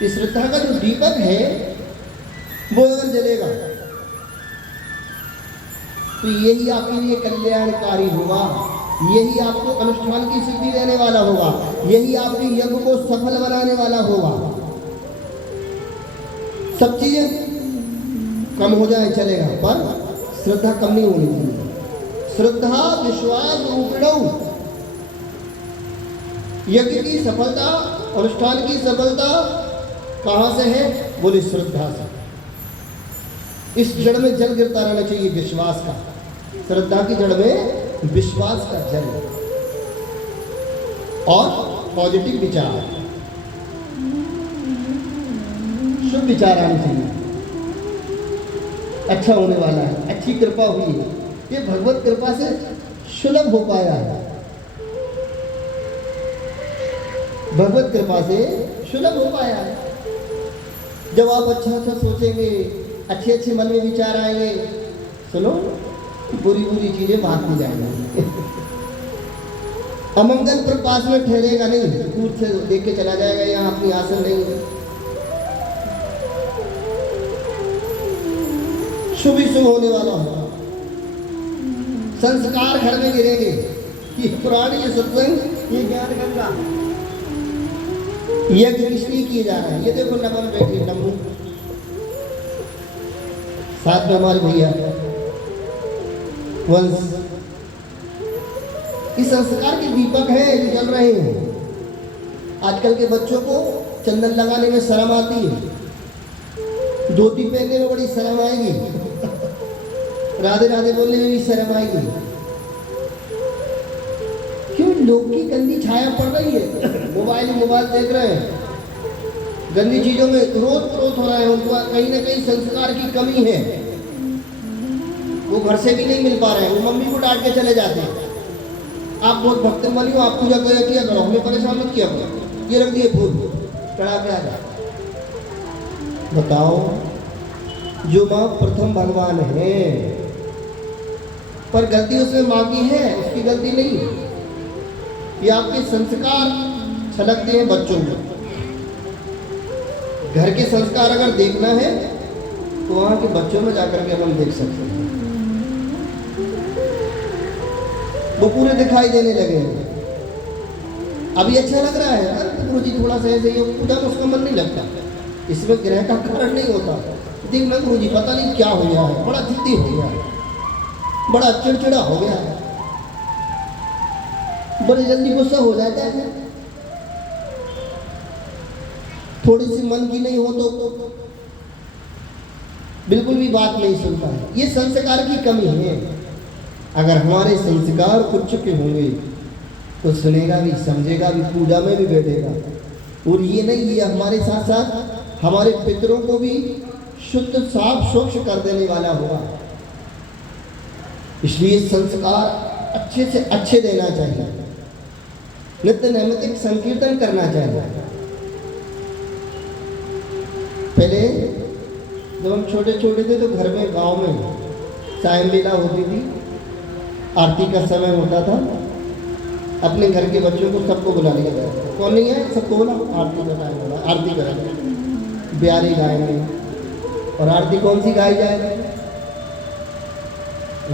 इस श्रद्धा का जो दीपक है वो अगर जलेगा तो यही आपके लिए कल्याणकारी होगा, यही आपको अनुष्ठान की सिद्धि देने वाला होगा, यही आपके यज्ञ को सफल बनाने वाला होगा। सब चीजें कम हो जाए चलेगा, पर श्रद्धा कम नहीं होनी चाहिए। श्रद्धा विश्वास रूपिणो, यज्ञ की सफलता, अनुष्ठान की सफलता कहां से है? बोले श्रद्धा से। इस जड़ में जल गिरता रहना चाहिए विश्वास का। श्रद्धा की जड़ में विश्वास का जल और पॉजिटिव विचार, शुभ विचार आने चाहिए। अच्छा होने वाला है, अच्छी कृपा हुई है, ये भगवत कृपा से सुलभ हो पाया है, भगवत कृपा से सुलभ हो पाया है। जब आप अच्छा अच्छा सोचेंगे, अच्छे अच्छे मन में विचार आएंगे, सुनो बुरी बुरी चीजें भागती जाएंगी। अमंगल पर पास में ठहरेगा नहीं, दूर से देख के चला जाएगा, यहाँ अपनी आसन नहीं। शुभ ही शुभ होने वाला होगा। संस्कार घर में गिरेंगे, ये पुरानी ये सत्संग, ये ज्ञान गंगा, यज्ञ किसलिए किए जा रहे हैं? ये देखो नमन बैठे, नमू साथ में हमारे भैया वंश, इस संस्कार के दीपक है जो जल रहे हैं। आजकल के बच्चों को चंदन लगाने में शर्म आती है, धोती पहनने में बड़ी शर्म आएगी, राधे राधे बोलने में भी शर्म आएगी। क्यों? लोग की गंदी छाया पड़ रही है, मोबाइल देख रहे हैं, गंदी चीजों में रोत हो रहा है, उनको कहीं ना कहीं संस्कार की कमी है। वो घर से भी नहीं मिल पा रहे हैं, वो मम्मी को डांट के चले जाते हैं, आप बहुत भक्त बनी हो, आप पूजा किया करो, हमें परेशान मत किया करो, ये रख दिए फूल चढ़ा के आ जाए। बताओ, जो माँ प्रथम भगवान है, पर गलती उसमें माँ की है, उसकी गलती नहीं। ये आपके संस्कार छलकते हैं बच्चों में। घर के संस्कार अगर देखना है तो वहाँ के बच्चों में जाकर के हम देख सकते हैं, वो पूरे दिखाई देने लगे हैं। अभी अच्छा लग रहा है ना गुरु जी, थोड़ा सा ऐसे ये पूजा में उसका मन नहीं लगता, इसमें ग्रह का कारण नहीं होता। देखना गुरु जी पता नहीं क्या हो गया है, बड़ा जिद्दी हो गया है, बड़ा चिड़चिड़ा हो गया है, बड़ी जल्दी गुस्सा हो जाता है, थोड़ी सी मन की नहीं हो तो बिल्कुल भी बात नहीं सुनता है। ये संस्कार की कमी है। अगर हमारे संस्कार कुछ चुके होंगे तो सुनेगा भी, समझेगा भी, पूजा में भी बैठेगा। और ये नहीं, ये हमारे साथ साथ हमारे पितरों को भी शुद्ध साफ स्वच्छ कर देने वाला होगा। इसलिए संस्कार अच्छे से अच्छे देना चाहिए, नित्य नैमित्तिक संकीर्तन करना चाहिए। पहले जब हम छोटे छोटे थे तो घर में गांव में सायं लीला होती थी, आरती का समय होता था, अपने घर के बच्चों को सबको बुला लिया गया। कौन नहीं है, सबको बोला आरती का टाइम होगा, आरती करेंगे, ब्यारी गाएंगे। और आरती कौन सी गाई जाए?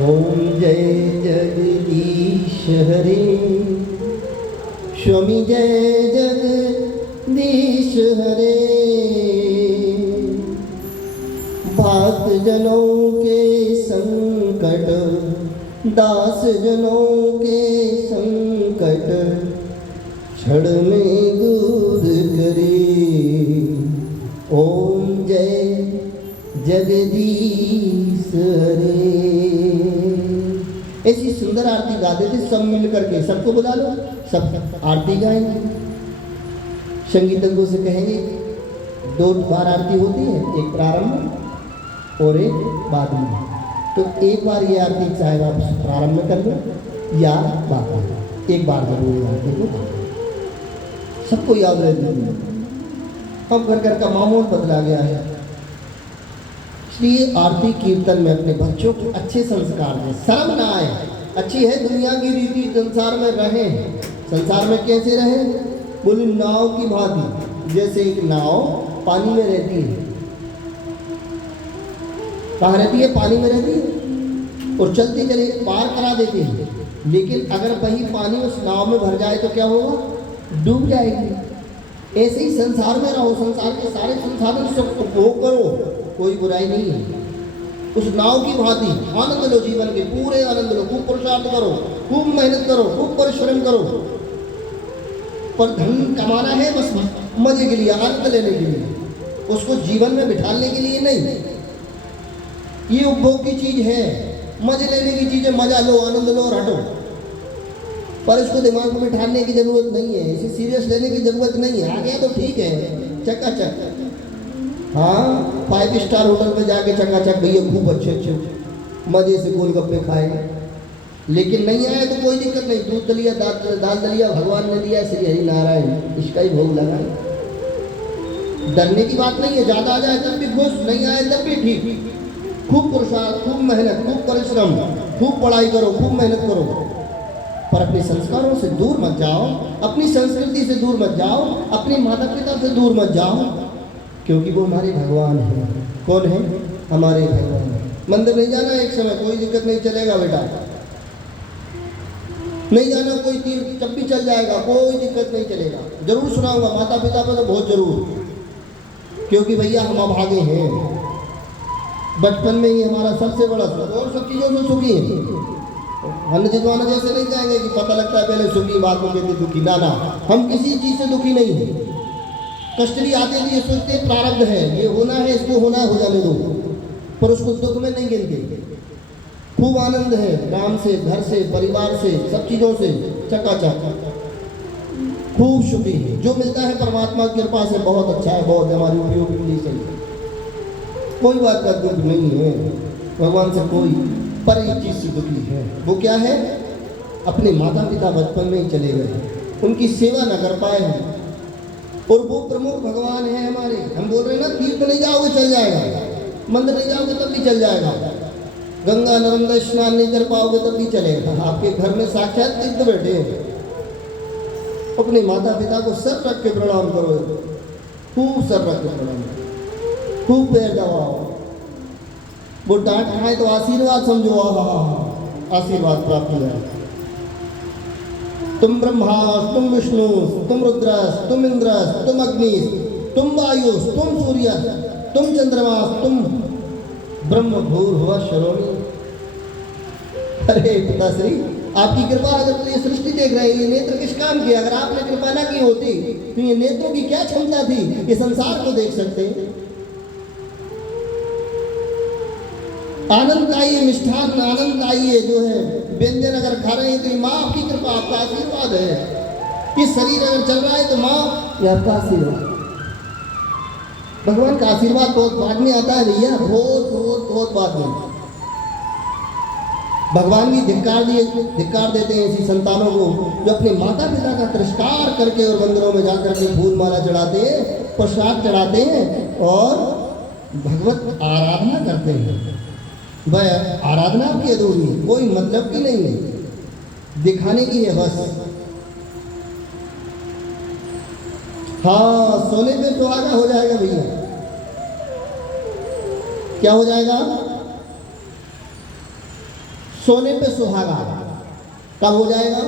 ओम जय जगदीश हरे, स्वामी जय जगदीश हरे, भक्त जनों के संकट, दास जनों के संकट, क्षण में दूर करे। ओम जय जगदीश हरे। ऐसी सुंदर आरती गाते थे सब मिल करके। सबको बुला लो, सब आरती गाएंगे। संगीतज्ञों से कहेंगे 2 बार आरती होती है, एक प्रारंभ और एक बाद में। तो एक बार ये आरती चाहे आप प्रारंभ में कर लो या बाद में, एक बार जरूर ये आरती को सबको याद रहती है। अब घर घर का माहौल बदला गया है, इसलिए आरती कीर्तन में अपने बच्चों को अच्छे संस्कार दें, शर्म ना आए। अच्छी है दुनिया की रीति, संसार में रहें। संसार में कैसे रहें? बोली नाव की भांति, जैसे एक नाव पानी में रहती है। कहाँ रहती है? पानी में रहती है, और चलते चले पार करा देती है। लेकिन अगर वही पानी उस नाव में भर जाए तो क्या होगा? डूब जाएगी। ऐसे ही संसार में रहो, संसार के सारे संसाधन सब उपभोग करो, कोई बुराई नहीं है। उस नाव की भांति आनंद लो, जीवन के पूरे आनंद लो, खूब पुरुषार्थ करो, खूब मेहनत करो, खूब परिश्रम करो। पर धन कमाना है बस मजे के लिए, आनंद लेने के लिए, उसको जीवन में बिठाने के लिए नहीं। ये उपभोग की चीज है, मजे लेने की चीज है। मजा लो, आनंद लो और हटो। पर इसको दिमाग में बिठाने की जरूरत नहीं है, इसे सीरियस लेने की जरूरत नहीं है। आ गया तो ठीक है, चकाचक। हाँ, 5 स्टार होटल में जाके चकाचक भैया खूब अच्छे अच्छे मजे से गोलगप्पे खाए। लेकिन नहीं आए तो कोई दिक्कत नहीं, दूध दलिया दाल दलिया भगवान ने दिया, श्री हरि नारायण, इसका ही भोग लगाए। डरने की बात नहीं है, ज्यादा आ जाए तब भी खुश, नहीं आए तब भी ठीक। खूब पुरुषार्थ, खूब मेहनत, खूब परिश्रम, खूब पढ़ाई करो, खूब मेहनत करो। पर अपने संस्कारों से दूर मत जाओ, अपनी संस्कृति से दूर मत जाओ, अपने माता पिता से दूर मत जाओ, क्योंकि वो हमारे भगवान हैं। कौन है? हमारे भगवान। मंदिर नहीं जाना एक समय, कोई दिक्कत नहीं, चलेगा बेटा। नहीं जाना कोई तीर्थ, जब भी चल जाएगा, कोई दिक्कत नहीं, चलेगा। जरूर सुनाऊंगा माता पिता पर तो बहुत जरूर, क्योंकि भैया हम अभागे हैं। बचपन में ही हमारा सबसे बड़ा सुख, और सब चीज़ों से सुखी है। हम जिद्वाना जैसे नहीं कहेंगे कि पता लगता है पहले सुखी, बाद में कहते दुखी। ना ना, हम किसी चीज़ से दुखी नहीं है। कष्ट भी आते भी ये सोचते प्रारब्ध है, ये होना है, इसको होना है, हो जाने दो, पर उसको दुख में नहीं गिनते। खूब आनंद है, काम से, घर से, परिवार से, सब चीज़ों से चकाचक, खूब सुखी है। जो मिलता है परमात्मा की कृपा से बहुत अच्छा है, बहुत हमारी उपयोगी के लिए चाहिए। कोई बात का दुख नहीं है, भगवान से कोई, पर एक चीज़ से दुखी है। वो क्या है? अपने माता पिता बचपन में ही चले गए, उनकी सेवा न कर पाए हैं, और वो प्रमुख भगवान है हमारे। हम बोल रहे हैं ना, तीर्थ नहीं जाओगे चल जाएगा, मंदिर नहीं जाओगे तब भी चल जाएगा, गंगा नर्मदा स्नान नहीं कर पाओगे तब भी चलेगा। आपके घर में साक्षात तीर्थ बैठे हैं। अपने माता पिता को सर रख के प्रणाम करो, खूब सर रख के प्रणाम करो, खूब पैर दबाओ। वो डांट खाए तो आशीर्वाद समझो, आशीर्वाद प्राप्त हो जाए। तुम ब्रह्मा, तुम विष्णु, तुम रुद्र, तुम इंद्र, तुम अग्नि, तुम वायु, तुम सूर्य, तुम चंद्रमा, तुम ब्रह्म भूर्भुवः स्वरोमि। अरे पिताश्री, आपकी कृपा, अगर तो ये सृष्टि देख रहे हैं, ये नेत्र किस काम की? अगर आपने कृपा ना की होती तो ये नेत्रों की क्या क्षमता थी ये संसार को देख सकते? आनंद आइए, मिष्ठान आनंद आइए, जो है व्यंजन अगर खा रहे हैं तो ये माँ आपकी कृपा, आपका आशीर्वाद है। ये शरीर अगर चल रहा है तो माँ ये आपका आशीर्वाद। भगवान का आशीर्वाद बहुत बाद में आता है भैया, बहुत बहुत बहुत बाद में। भगवान भी धिक्कार देते हैं ऐसी संतानों को जो अपने माता पिता का तिरस्कार करके और मंदिरों में जाकर के फूल माला चढ़ाते हैं, प्रसाद चढ़ाते हैं और भगवत आराधना करते हैं। वह आराधना की अधूरी, कोई मतलब की नहीं है, दिखाने की है बस। हाँ, सोने पे सुहागा हो जाएगा भैया। क्या हो जाएगा? सोने पे सुहागा। कब हो जाएगा?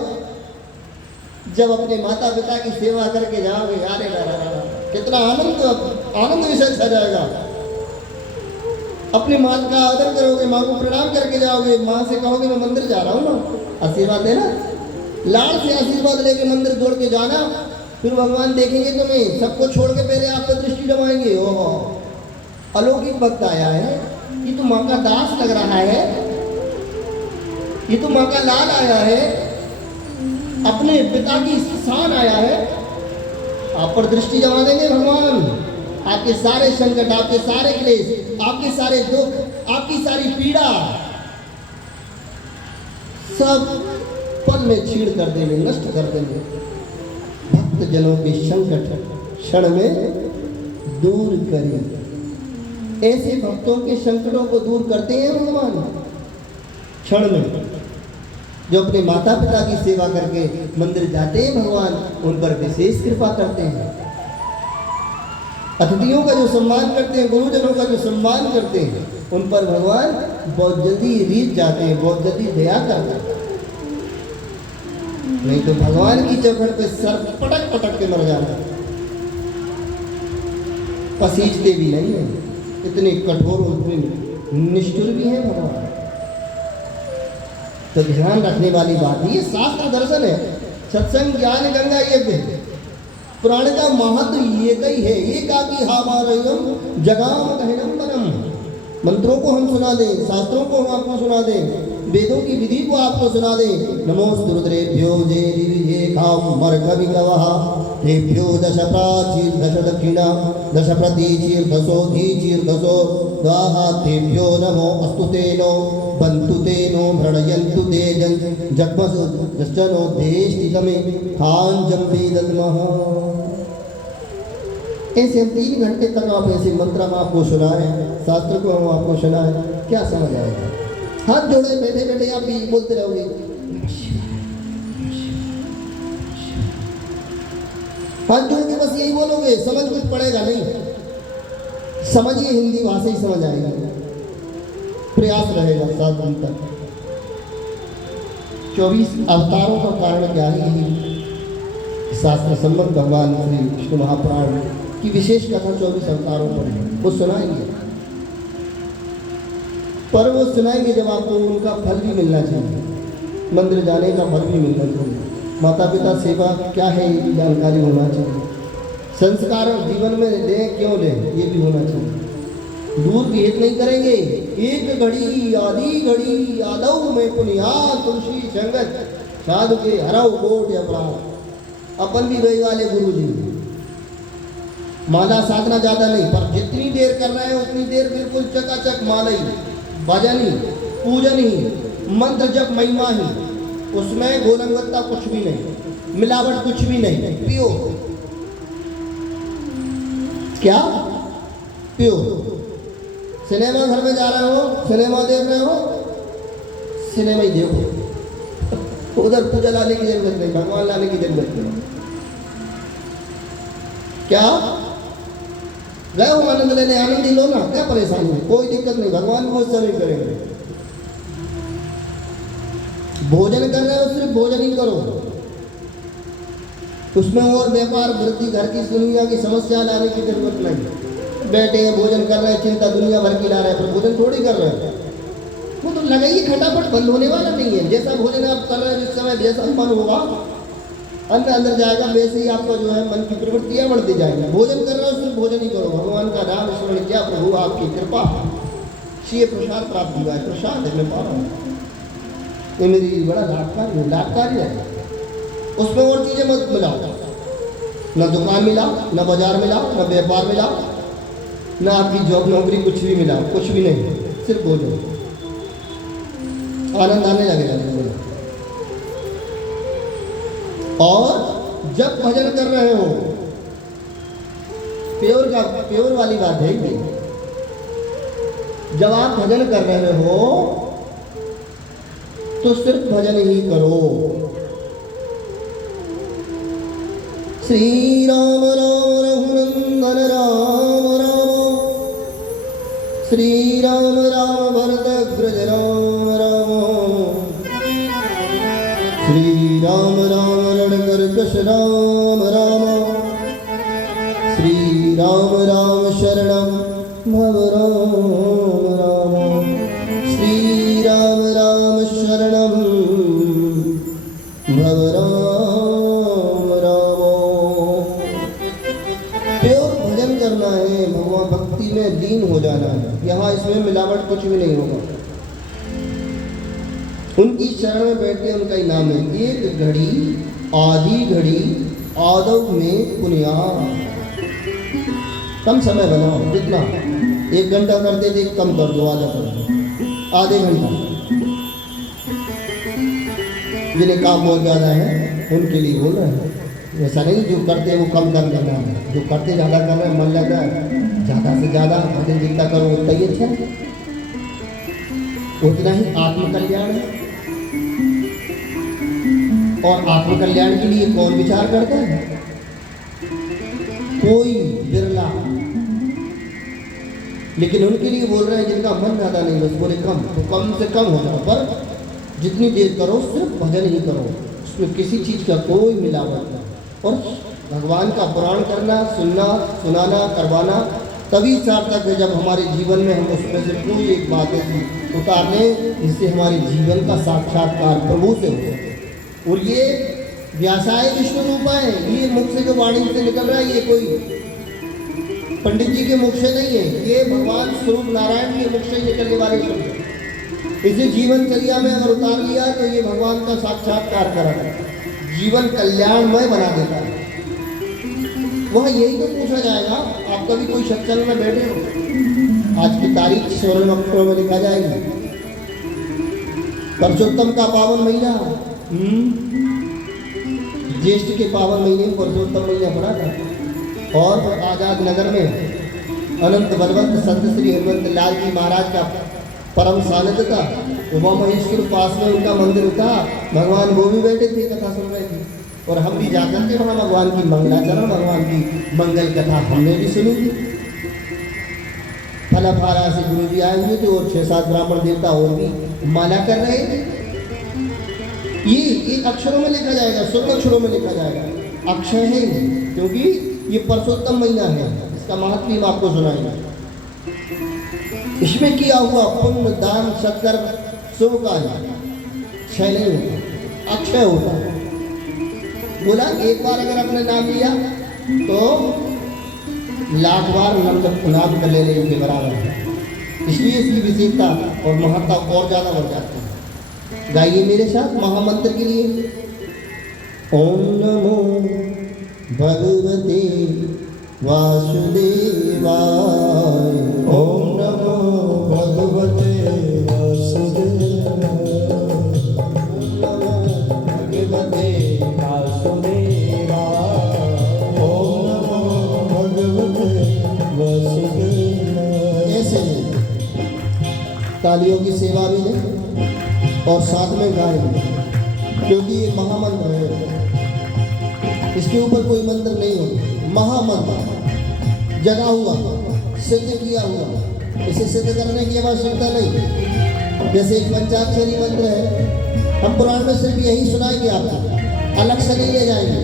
जब अपने माता पिता की सेवा करके जाओगे। अरे कितना आनंद विषय छा जाएगा। अपनी माँ का आदर करोगे, माँ को प्रणाम करके जाओगे, माँ से कहोगे मैं मंदिर जा रहा हूँ ना, आशीर्वाद देना। लाड़ से आशीर्वाद लेके मंदिर जोड़ के जाना, फिर भगवान देखेंगे तुम्हें, सबको छोड़ के पहले आप पर दृष्टि जमाएंगे। ओहो, अलौकिक भक्त आया है, ये तो माँ का दास लग रहा है, ये तो माँ का लाल आया है, अपने पिता की शान आया है। आप पर दृष्टि जमा देंगे भगवान। आपके सारे संकट, आपके सारे क्लेश, आपके सारे दुख, आपकी सारी पीड़ा सब पल में छीड़ कर देंगे, नष्ट कर देंगे। भक्त जनों के संकट क्षण में दूर करें। ऐसे भक्तों के संकटों को दूर करते हैं भगवान क्षण में। जो अपने माता पिता की सेवा करके मंदिर जाते हैं भगवान, उन पर विशेष कृपा करते हैं। अतिथियों का जो सम्मान करते हैं, गुरुजनों का जो सम्मान करते हैं, उन पर भगवान बहुत जल्दी रीझ जाते हैं, बहुत जल्दी दया करते हैं। नहीं तो भगवान की चौखट पे सर पटक पटक के मर जाना। पसीजते भी नहीं है, इतने कठोर और निष्ठुर भी है भगवान। तो ध्यान रखने वाली बात ये शास्त्र दर्शन है। सत्संग ज्ञान गंगा यज्ञ पुराण का महत्व ये कही है। ये का कि हामारयम जगाम कहनम बनम। मंत्रों को हम सुना दें, शास्त्रों को हम आपको सुना दें, वेदों की विधि को आपको सुना दें। नमोस्तु रुद्रेभ्यो जे दिव्ये कामर्घविकवः तेभ्यो दश प्राचीर दश दक्षिणा दश प्रतीचीर दशो धीचीर्दशो द्वाहा तेभ्यो नमो अस्तु तेनो बन्तु तेनो मृणयन्तु तेजं जग्मसु दश्चनो देष्टि तमे खांजम्बे दद्मः। ऐसे हम 3 घंटे तक आप ऐसे मंत्र हम आपको सुना रहे हैं, शास्त्र को हम आपको सुना है, क्या समझ आएगा? हाथ जोड़े बैठे बैठे आप भी बोलते रहोगे। हाथ जोड़ के बस यही बोलोगे, समझ कुछ पड़ेगा नहीं। समझिए, हिंदी भाषा ही समझ आएगी। प्रयास रहेगा 7 दिन तक। 24 अवतारों का कारण क्या है? यही शास्त्र सम्मत भगवान श्री विष्णु महापुराण की विशेष कथा 24 अवतारों पर वो सुनाएंगे। पर वो सुनाएंगे जब आपको उनका फल भी मिलना चाहिए, मंदिर जाने का फल भी मिलना चाहिए, माता पिता सेवा क्या है ये भी जानकारी होना चाहिए, संस्कार जीवन में लें क्यों लें ये भी होना चाहिए। दूर भेद नहीं करेंगे। एक घड़ी आधी घड़ी यादव में पुनिया तुलसी संगत साधु के हराओ कोट अपराध। अपन भी वही वाले गुरु जी, माला साधना ज़्यादा नहीं, पर जितनी देर कर रहे हैं उतनी देर बिल्कुल चकाचक माला ही, भजन ही, पूजन ही, मंत्र जप, महिमा ही। उसमें गोलंगवत्ता कुछ भी नहीं, मिलावट कुछ भी नहीं, प्योर। क्या प्योर? सिनेमा घर में जा रहे हो, सिनेमा देख रहे हो, सिनेमा ही देखो, उधर पूजा लाने की जरूरत नहीं, भगवान लाने की जरूरत नहीं। क्या गए हो आनंद लेने? आनंद ही लो ना, क्या परेशानी है? कोई दिक्कत नहीं, भगवान को सर्व करेंगे। भोजन कर रहे हो, सिर्फ भोजन ही करो, उसमें और व्यापार वृद्धि घर की दुनिया की समस्या लाने की जरूरत नहीं। बैठे हैं भोजन कर रहे हैं, चिंता दुनिया भर की ला रहे हैं, पर भोजन थोड़ी कर रहे हैं। वो तो लगाइए, खटापट बंद होने वाला नहीं है। जैसा भोजन आप कर रहे हैं जिस समय जैसा मन होगा अंदर अंदर जाएगा, वैसे ही आपका जो है मन की प्रवृत्तियाँ बढ़ती जाएंगी। भोजन कर रहे हो सिर्फ भोजन ही करो, भगवान का नाम स्मरण किया, प्रभु आपकी कृपा श्री प्रसाद प्राप्त हुआ है, प्रसाद है मैं पा रहा हूँ, ये मेरी बड़ा लाभकारी है। उसमें और चीज़ें मत मिलाओ, न दुकान मिलाओ, न बाजार मिलाओ, न व्यापार मिलाओ, न आपकी जॉब नौकरी कुछ भी मिलाओ, कुछ भी नहीं, सिर्फ भोजन। आनंद आने लगेगा। और जब भजन कर रहे हो, प्योर वाली बात है ये, जब आप भजन कर रहे हो तो सिर्फ भजन ही करो। श्री राम राम रघुनंदन राम राम, श्री राम राम भरत अग्रज राम राम, श्री राम राम रणकर्कश राम राम, श्री राम राम शरणं भव राम राम, श्री राम राम शरणं भव राम राम। प्योर भजन करना है, भगवान भक्ति में लीन हो जाना है। यहाँ इसमें मिलावट कुछ भी नहीं होगा। उनकी शरण में बैठ के उनका ही नाम है। एक घड़ी आधी घड़ी आदव में पुनिया, कम समय बनाओ, कितना 1 घंटा करते थे, कम कर दो, आधा कर दो, आधे घंटा। जिन्हें काम बहुत ज़्यादा है उनके लिए बोल रहे हैं, ऐसा नहीं जो करते हैं वो कम कर देना है, जो करते ज़्यादा कर रहे हैं मन लगा है, ज़्यादा से ज़्यादा भजन जितना करो उतना ही अच्छा, उतना ही आत्मकल्याण है। और आत्मकल्याण के लिए कौन विचार करता है? कोई बिरला। लेकिन उनके लिए बोल रहे हैं जिनका मन ज़्यादा नहीं, बस बोले कम, तो कम से कम हो जाओ, पर जितनी देर करो सिर्फ भजन ही करो, उसमें किसी चीज़ का कोई मिलावट नहीं। और भगवान का पुराण करना, सुनना, सुनाना, करवाना तभी सार्थक है जब हमारे जीवन में हम उसमें से कोई एक बात उतार लें जिससे हमारे जीवन का साक्षात्कार प्रभु से हो। और ये व्यासाय विष्णु रूप है, ये मुख से जो वाणी से निकल रहा है ये कोई पंडित जी के मुख से नहीं है, ये भगवान स्वरूप नारायण के मुख से निकलने वाले शब्द है। इसे जीवनचर्या में अगर उतार लिया तो ये भगवान का साक्षात्कार करा, जीवन कल्याणमय बना देता है। वह यही तो पूछा जाएगा। आप कभी कोई सत्संग में बैठे हो, आज की तारीख स्वर्ण अक्षरों में लिखा जाएगी, परसोत्तम का पावन महीना, ज्येष्ठ के पावन महीने में परसोत्तम महीना पड़ा था। और आजाद नगर में अनंत बलवंत संत श्री हनुमंत लाल जी महाराज का परम सानिध्य था। उमा महेश्वर पास में उनका मंदिर था, भगवान वो भी बैठे थे, कथा सुन रहे थे। और हम भी जाकर के वहाँ भगवान की मंगलाचरण, भगवान की मंगल कथा हमने भी सुनी थी। फलाफारा से गुरु जी आए हुए थे और 6-7 ब्राह्मण देवता और भी माला कर रहे थे। ये अक्षरों में लिखा जाएगा, शुद्ध अक्षरों में लिखा जाएगा, अक्षय है क्योंकि ये परसोत्तम महीना है। इसका महत्व आपको सुनाएगा। इसमें किया हुआ पुण्य दान सत्कर्म शुभ का है, क्षय नहीं होता, अक्षय होता है। बोला एक बार अगर आपने नाम लिया तो 1,00,000 बार नाम कर लेने के बराबर है। इसलिए इसकी विशेषता और महत्ता और ज़्यादा बढ़ जाती है। गाइए मेरे साथ महामंत्र के लिए। ओम नमो भगवते वासुदेवाय, ओम नमो भगवते वासुदेवाय, ओम नमो भगवते वासुदेवाय, ओम नमो भगवते वासुदेवाय। ऐसे तालियों की सेवा भी लें और साथ में गाएं, क्योंकि ये महामंत्र है, इसके ऊपर कोई मंत्र नहीं है। महामंत्र जगा हुआ, सिद्ध किया हुआ। इसे सिद्ध करने की आवश्यकता नहीं। जैसे एक पंचाक्षरी मंत्र है, हम पुराण में सिर्फ यही सुनाएंगे आपको, अलग से नहीं ले जाएंगे।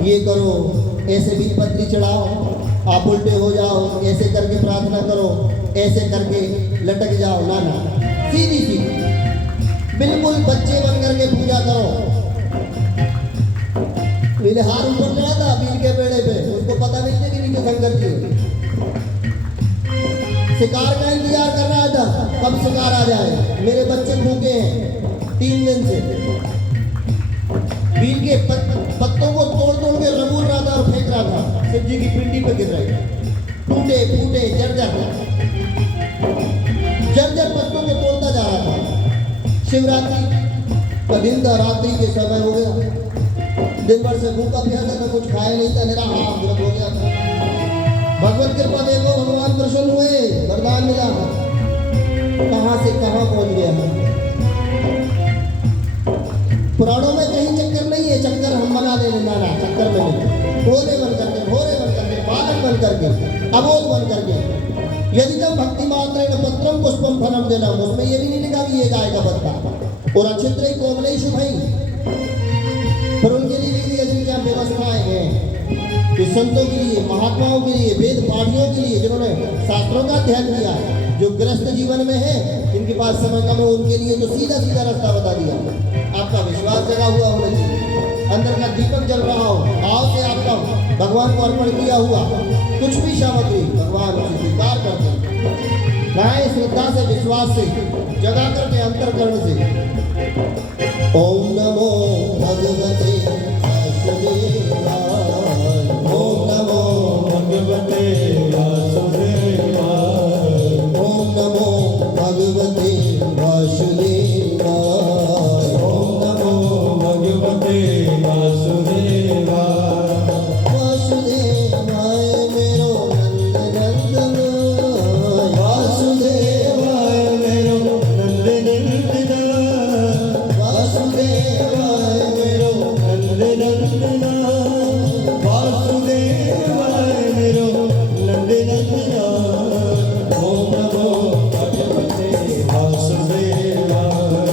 ये करो, ऐसे बीजपत्री चढ़ाओ, आप उल्टे हो जाओ, ऐसे करके प्रार्थना करो, ऐसे करके लटक जाओ। ना ना, सीधी सीधी बिल्कुल बच्चे बन करके पूजा करो। मेरे हाथ ऊपर चढ़ा था बील के पेड़े पे, उसको पता नहीं था कि नीचे संगत थी। शिकार का इंतजार कर रहा था कब शिकार आ जाए। मेरे बच्चे भूखे हैं 3 दिन से। बील के पत्तों को तोड़ तोड़ के रगूल रहा था और फेंक रहा था, शिव जी की पिंडी पे गिर रहे, टूटे फूटे जर्जर पत्तों को तोड़ता जा रहा था। शिवरात्रि का दिन था, रात्रि के समय हो गया। दिन भर से भूखा प्यासा था, कुछ खाया नहीं था, मेरा हाथ व्रत हो गया था। भगवत कृपा देखो, भगवान प्रसन्न हुए, वरदान मिला। कहां से कहां पहुंच गया। पुराणों में कहीं चक्कर नहीं है, चक्कर हम बना देने। ना ना, चक्कर में नहीं। भोले बन करके, बालक बन करके, अबोध बन करके। यदि तम भक्ति मात्रेण पत्रम पुष्पम फलम देना, उसमें ये भी नहीं लिखा कि ये गाय का पत्ता। और अक्षित्र कोमल शुभई, पर उनके लिए भी ऐसी क्या व्यवस्थाएं हैं कि संतों के लिए, महात्माओं के लिए, वेद पाठियों के लिए, जिन्होंने शास्त्रों का अध्ययन किया, जो गृहस्थ जीवन में है, जिनके पास समय कम है, उनके लिए तो सीधा सीधा रास्ता बता दिया। आपका विश्वास जगा हुआ होना चाहिए, अंदर का दीपक जल रहा हो, भाव से आपका भगवान को अर्पण किया हुआ कुछ भी सामग्री भगवान उसे स्वीकार करते हैं। गाय श्रद्धा से, विश्वास से, जगा करके अंतर्करण से। ओम नमो भगवते वासुदेवाय, ओम नमो भगवते वासुदेवाय, ओम नमो भगवते वासुदेवाय, ओम नमो भगवते वासुदेवाय। वासुदेवाय मेरो नंदनंदन, वासुदेवाय मेरो नंदनंदन, वासुदेवाय मेरो नंदनंदन, वासुदेवाय मेरो नंदनंदन। ओम नमो भगवते वासुदेवाय,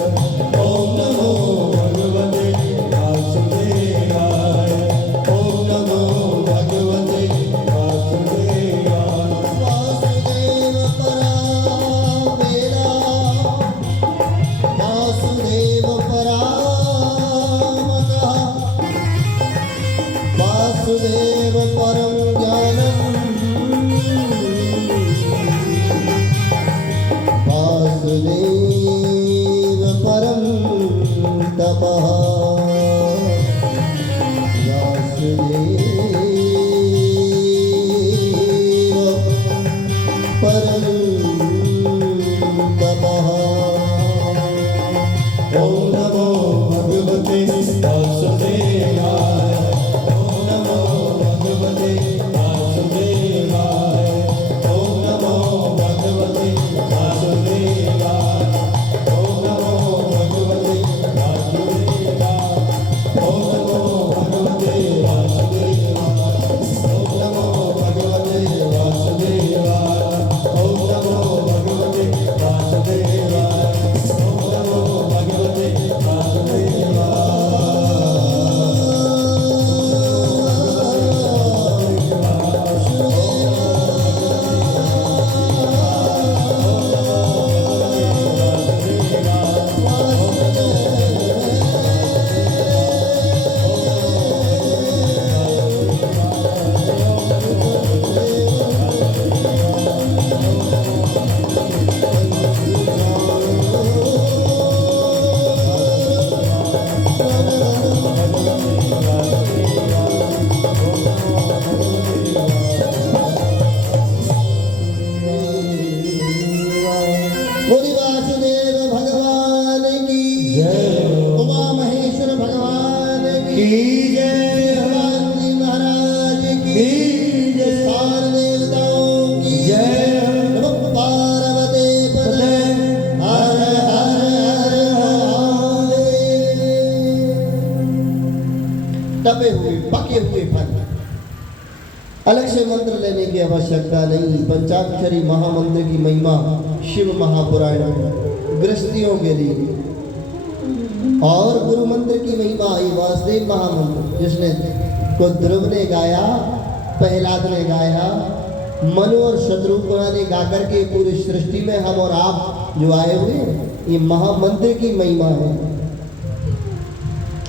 ओम नमो भगवते वासुदेवाय, ओम नमो भगवते वासुदेवाय। वासुदेव परा मेरा, वासुदेव परामतः, वासुदेव परम ज्ञानम्, वासुदेव परम तपः, वासुदेव परम तपः। ओम नमो भगवते वासुदेवाय, ओम नमो भगवते वासुदेवाय, ओम नमो भगवते वासुदेवाय, ओम नमो भगवते वासुदेवाय, ओम नमो भगवते वासुदेवाय, ओम नमो भगवते वासुदेवाय, ओम नमो भगवते वासुदेवाय, ओम नमो भगवते बोली वासुदेव भगवान की जय। उमा महेश्वर भगवान की की जय। भगवान जी महाराज की की जय। सारे देवताओं की जय। नमो पार्वती पते हर हर हर महादेव। तपे हुए पके हुए फल, अलग से मंत्र लेने की आवश्यकता नहीं। पंचाक्षरी महामंत्र की महिमा शिव महापुराण गृहस्थियों के लिए, और गुरु मंत्र की महिमा आई वासुदेव महामंत्र, जिसने को ध्रुव ने गाया, प्रहलाद ने गाया, मनु और शत्रुघ्न ने गाकर के पूरी सृष्टि में हम और आप जो आए हुए, ये महामंत्र की महिमा है।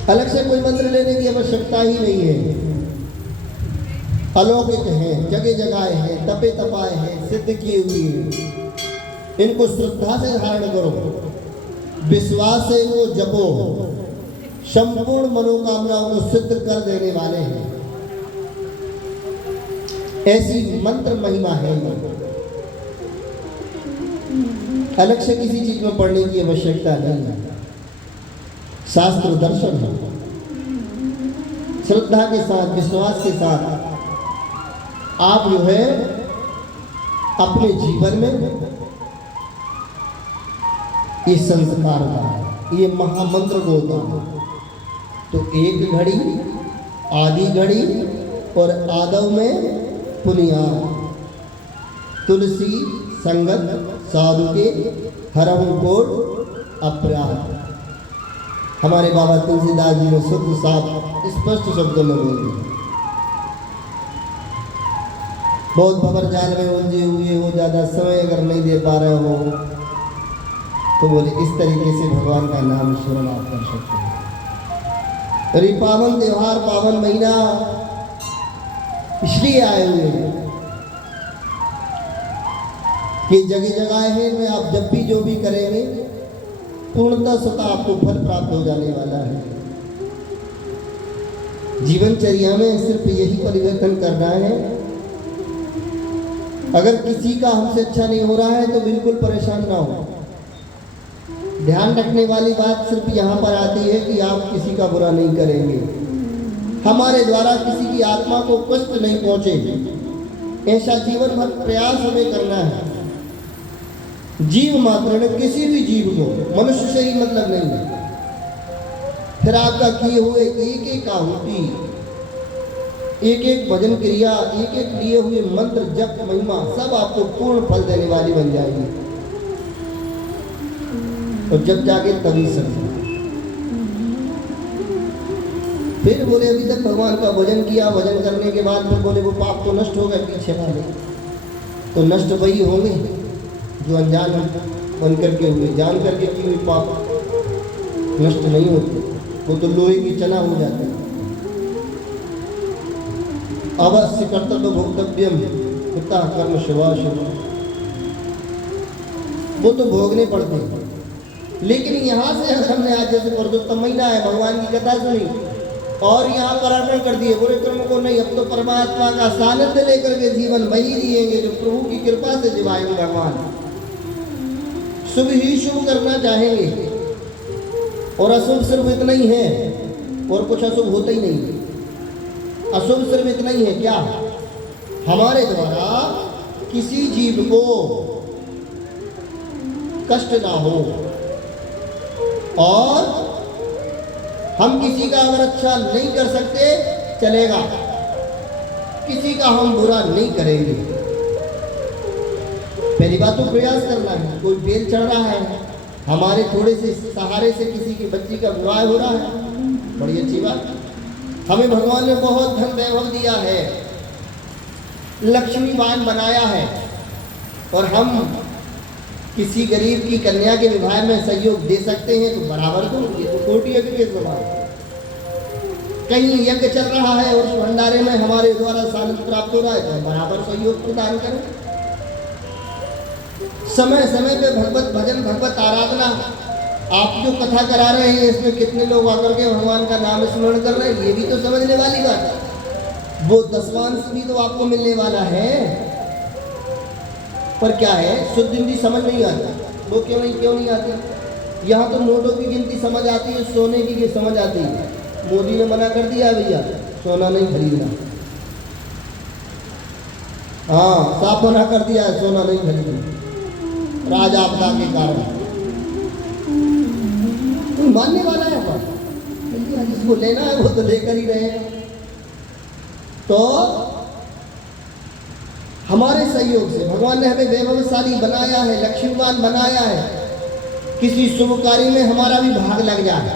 अलग से कोई मंत्र लेने की आवश्यकता ही नहीं है। अलौकिक है, जगह जगाए हैं, तपे तपाए हैं, सिद्ध किए हुए हैं। इनको श्रद्धा से धारण करो, विश्वास से इनको जपो, संपूर्ण मनोकामनाओं को सिद्ध कर देने वाले हैं। ऐसी मंत्र महिमा है। अलग से किसी चीज में पढ़ने की आवश्यकता नहीं है। शास्त्र दर्शन है। श्रद्धा के साथ, विश्वास के साथ आप जो है अपने जीवन में ये संस्कार का, ये महामंत्र को उतारो। तो एक घड़ी, आधी घड़ी और आदव में पुनिया, तुलसी संगत साधु के हरहु कोट अपराध। हमारे बाबा तुलसीदास जी ने शुद्ध साफ स्पष्ट शब्दों में बोल दिया। बहुत भंवर जाल में उलझे हुए हो, ज़्यादा समय अगर नहीं दे पा रहे हो तो बोले इस तरीके से भगवान का नाम स्मरण आप कर सकते हैं। अरे पावन त्योहार, पावन महीना इसलिए आए हुए हैं कि जगह जगह है में आप जब भी जो भी करेंगे पूर्णतः स्वतः आपको फल प्राप्त हो जाने वाला है। जीवनचर्या में सिर्फ यही परिवर्तन करना है। अगर किसी का हमसे अच्छा नहीं हो रहा है तो बिल्कुल परेशान ना हो। ध्यान रखने वाली बात सिर्फ यहाँ पर आती है कि आप किसी का बुरा नहीं करेंगे, हमारे द्वारा किसी की आत्मा को कष्ट नहीं पहुंचे, ऐसा जीवन भर प्रयास हमें करना है। जीव मात्र ने किसी भी जीव को, मनुष्य से ही मतलब नहीं है। फिर आपका किए हुए एक एक आहुति, एक एक भजन क्रिया, एक एक लिए हुए मंत्र जप महिमा सब आपको पूर्ण फल देने वाली बन जाएगी। और जब जाके तभी समझ। फिर बोले अभी तक भगवान का भजन किया, भजन करने के बाद फिर बोले वो पाप तो नष्ट हो गए पीछे वाले, तो नष्ट वही होंगे जो अनजान बन करके हुए। जान करके की हुई पाप नष्ट नहीं होते, वो तो लोहे की चना हो जाते हैं। अवश्य कर्तव्य भोक्तव्यम पिता कर्म शिवा शिव, वो तो भोगने पड़ते हैं। लेकिन यहाँ से अगर हमने आज जैसे पुरुषोत्तम महीना है, भगवान की कथा सुनी और यहाँ पर अर्पण कर दिए, बुरे कर्म को नहीं, अब तो परमात्मा का सानिध्य लेकर के जीवन वही जिएंगे जो प्रभु की कृपा से जिवाएंगे। भगवान शुभ ही शुभ करना चाहेंगे और अशुभ सिर्फ इतना ही है, और कुछ अशुभ होता ही नहीं। अशुभ सिर्फ इतना ही है, क्या हमारे द्वारा किसी जीव को कष्ट ना हो और हम किसी का अगर अच्छा नहीं कर सकते चलेगा, किसी का हम बुरा नहीं करेंगे। पहली बात तो प्रयास करना है। कोई बेल चढ़ रहा है, हमारे थोड़े से सहारे से किसी की बच्ची का विवाह हो रहा है, बड़ी अच्छी बात। हमें भगवान ने बहुत धन वैभव दिया है, लक्ष्मीवान बनाया है, और हम किसी गरीब की कन्या के विवाह में सहयोग दे सकते हैं तो बराबर दो। ये तो कोटि यज्ञ के समान। कहीं यज्ञ चल रहा है और उस भंडारे में हमारे द्वारा सानिध्य प्राप्त हो रहा है तो बराबर सहयोग प्रदान करें। समय समय पे भगवत भजन, भगवत आराधना, आप जो कथा करा रहे हैं इसमें कितने लोग आकर के भगवान का नाम स्मरण कर रहे हैं, ये भी तो समझने वाली बात है। वो दशमांश भी तो आपको मिलने वाला है, पर क्या है शुद्ध हिंदी समझ नहीं आती। वो क्यों नहीं आती? यहाँ तो नोटों की गिनती समझ आती है, सोने की समझ आती है। मोदी ने मना कर दिया भैया सोना नहीं खरीदना, हाँ साफ मना कर दिया है सोना नहीं खरीदना राज आपदा के कारण। कोई मानने वाला है पर जिसको लेना है वो तो लेकर ही रहेगा। तो हमारे सहयोग से भगवान ने हमें वैभवशाली बनाया है, लक्ष्मीवान बनाया है। किसी शुभ कार्य में हमारा भी भाग लग जाए,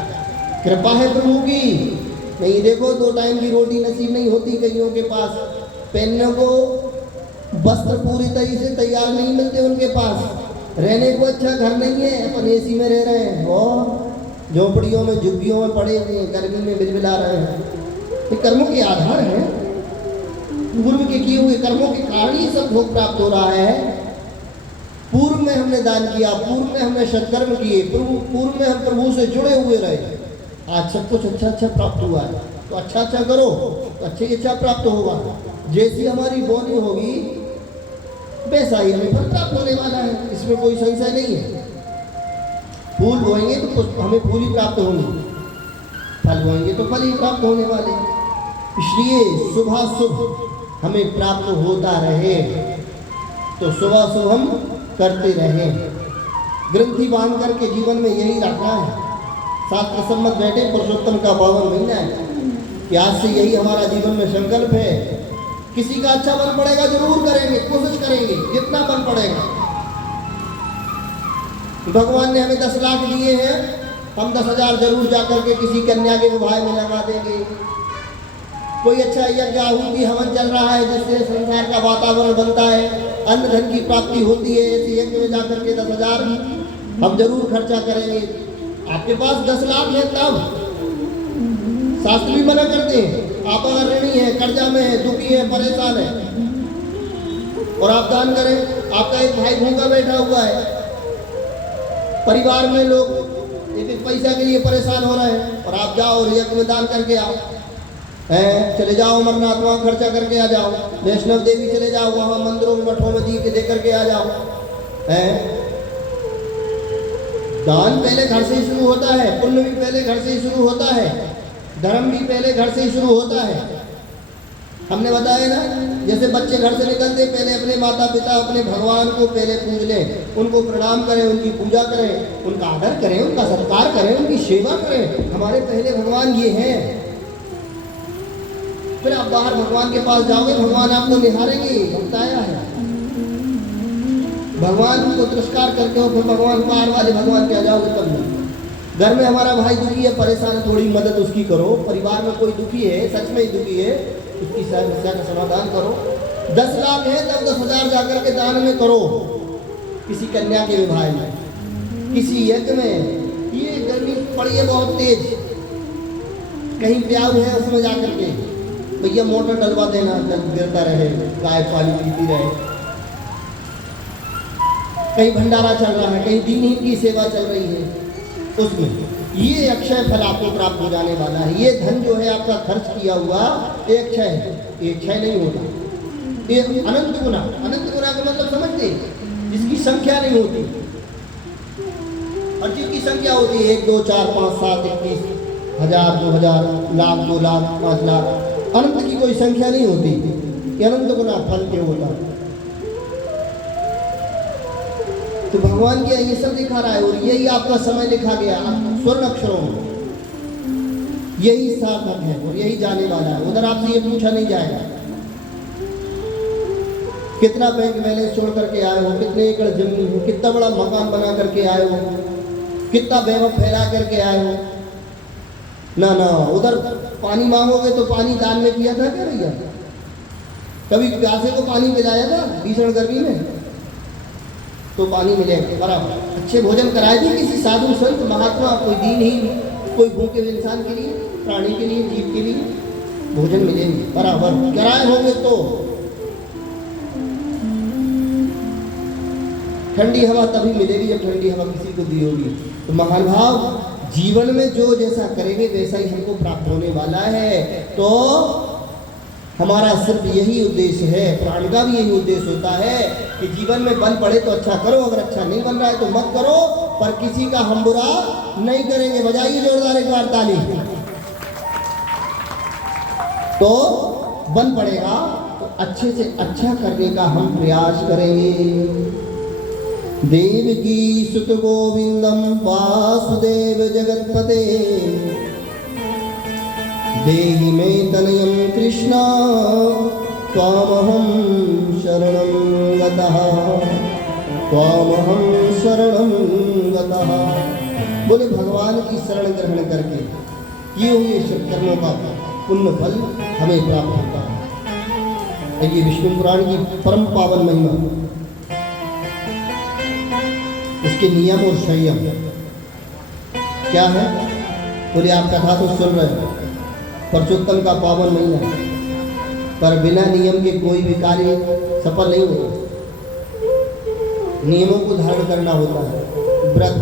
कृपा है प्रभु की। नहीं देखो 2 टाइम की रोटी नसीब नहीं होती कईयों के पास, पहनने को वस्त्र पूरी तरीके से तैयार नहीं मिलते उनके पास, रहने को अच्छा घर नहीं है, अपन एसी में रह रहे हैं और झोपड़ियों में झुग्गियों में पड़े हुए हैं, गर्मी में बिलबिला रहे हैं। ये कर्मों के आधार है, पूर्व के किए हुए कर्मों के कारण ही सब भोग प्राप्त हो रहा है। पूर्व में हमने दान किया, पूर्व में हमने सत्कर्म किए, पूर्व में हम प्रभु से जुड़े हुए रहे, आज सब कुछ अच्छा अच्छा प्राप्त हुआ है। तो अच्छा अच्छा करो तो अच्छे ही अच्छा प्राप्त होगा। जैसी हमारी बोनी होगी वैसा ही हमें फल प्राप्त होने वाला है, इसमें कोई संशय नहीं है। फूल बोएंगे तो हमें फूल ही प्राप्त होंगे, फल बोएंगे तो फल ही प्राप्त होने वाले। इसलिए शुभ शुभ हमें प्राप्त होता रहे तो शुभ शुभ हम करते रहें। ग्रंथि बांध करके जीवन में यही रखना है। शास्त्र सम्मत बैठे पुरुषोत्तम का पावन महीना है कि आज से यही हमारा जीवन में संकल्प है। किसी का अच्छा मन पड़ेगा जरूर करेंगे, कोशिश करेंगे जितना मन पड़ेगा। भगवान ने हमें 10 लाख दिए हैं, हम 10,000 जरूर जाकर के किसी कन्या के विवाह में लगा देंगे। कोई अच्छा यज्ञ आहुति हवन चल रहा है जिससे संसार का वातावरण बनता है, अन्न धन की प्राप्ति होती है, ऐसे यज्ञ में जाकर के 10,000 हम जरूर खर्चा करेंगे। आपके पास 10 लाख है तब शास्त्र भी मना करते हैं। आप अगर ऋणी है, कर्जा में है, दुखी है, परेशान है और आप दान करें, आपका एक भाई भूखा बैठा हुआ है, परिवार में लोग एक पैसा के लिए परेशान हो रहे हैं और आप जाओ और यज्ञ में दान करके आओ, चले जाओ अमरनाथ वहाँ खर्चा करके आ जाओ, वैष्णव देवी चले जाओ, वहाँ मंदिरों में मठों में दीप दे करके आ जाओ। दान पहले घर से ही शुरू होता है, पुण्य भी पहले घर से ही शुरू होता है, धर्म भी पहले घर से ही शुरू होता है। हमने बताया ना, जैसे बच्चे घर से निकलते पहले अपने माता पिता अपने भगवान को पहले पूज लें, उनको प्रणाम करें, उनकी पूजा करें, उनका आदर करें, उनका सत्कार करें, उनकी सेवा करें। हमारे पहले भगवान ये हैं। फिर आप बाहर भगवान के पास जाओगे, भगवान आपको निहारेंगे, बताया है। भगवान को तिरस्कार करके हो फिर भगवान बाहर वाले भगवान के आ जाओगे तब नहीं। घर में हमारा भाई दुखी है, परेशान है, थोड़ी मदद उसकी करो। परिवार में कोई दुखी है, सच में ही दुखी है, उसकी समस्या का समाधान करो। 10 लाख है तब 10,000 जाकर के दान में करो, किसी कन्या के विवाह में, किसी यज्ञ में। ये गर्मी पड़ी है बहुत तेज, कहीं प्याऊ है उसमें जाकर के भैया मोटर डलवा देना, गिरता रहे, गाय पानी पीती रहे। कहीं भंडारा चल रहा है, कहीं दीनहीन की सेवा चल रही है, उसमें ये अक्षय फल आपको प्राप्त हो जाने वाला है। ये धन जो है आपका खर्च किया हुआ ये अक्षय है, ये क्षय नहीं होता, ये अनंत गुना। अनंत गुना का मतलब समझते, जिसकी संख्या नहीं होती। और जिसकी संख्या होती है 1 2 4 5 7 21 1000 2000 लाख 2 लाख 5 लाख, अनंत की कोई संख्या नहीं होती। ये अनंत गुना फल क्यों होता? तो भगवान क्या ये सब दिखा रहा है और यही आपका समय लिखा गया स्वर्ण अक्षरों में, यही सार्थक है और यही जाने वाला है। उधर आपसे ये पूछा नहीं जाएगा कितना बैंक बैलेंस छोड़ करके आए हो, कितने एकड़ जमीन हो, कितना बड़ा मकान बना करके आए हो, कितना वैभव फैला करके आए हो। ना ना, उधर पानी मांगोगे तो पानी दान में किया था क्या भैया? कभी प्यासे को पानी पिलाया था भीषण गर्मी में? तो पानी मिलेगा बराबर। अच्छे भोजन कराए थे किसी साधु संत महात्मा, कोई दीनहीन, कोई भूखे इंसान के लिए, प्राणी के लिए, जीव के लिए भोजन मिलेंगे बराबर कराए होंगे। तो ठंडी हवा तभी मिलेगी जब ठंडी हवा किसी को दी होगी। तो महान भाव, जीवन में जो जैसा करेंगे वैसा ही हमको प्राप्त होने वाला है। तो हमारा सिर्फ यही उद्देश्य है, प्राण का भी यही उद्देश्य होता है कि जीवन में बन पड़े तो अच्छा करो, अगर अच्छा नहीं बन रहा है तो मत करो, पर किसी का हम बुरा नहीं करेंगे। बजाइए जोरदार एक बार ताली। तो बन पड़ेगा तो अच्छे से अच्छा करने का हम प्रयास करेंगे। देवकी सुत गोविंदम वासुदेव जगतपते देहि मे तनयं कृष्णा त्वामहं शरणं गतः, त्वामहं शरणं गतः। बोले भगवान की शरण ग्रहण करके किए हुए सत्कर्मों का पुण्य फल हमें प्राप्त होता है। ये विष्णु पुराण की परम पावन महिमा, इसके नियम और संयम क्या है? बोले आप कथा तो सुन रहे हैं, परशुत्तम का पावन महीना, पर बिना नियम के कोई भी कार्य सफल नहीं होता। नियमों को धारण करना होता है, व्रत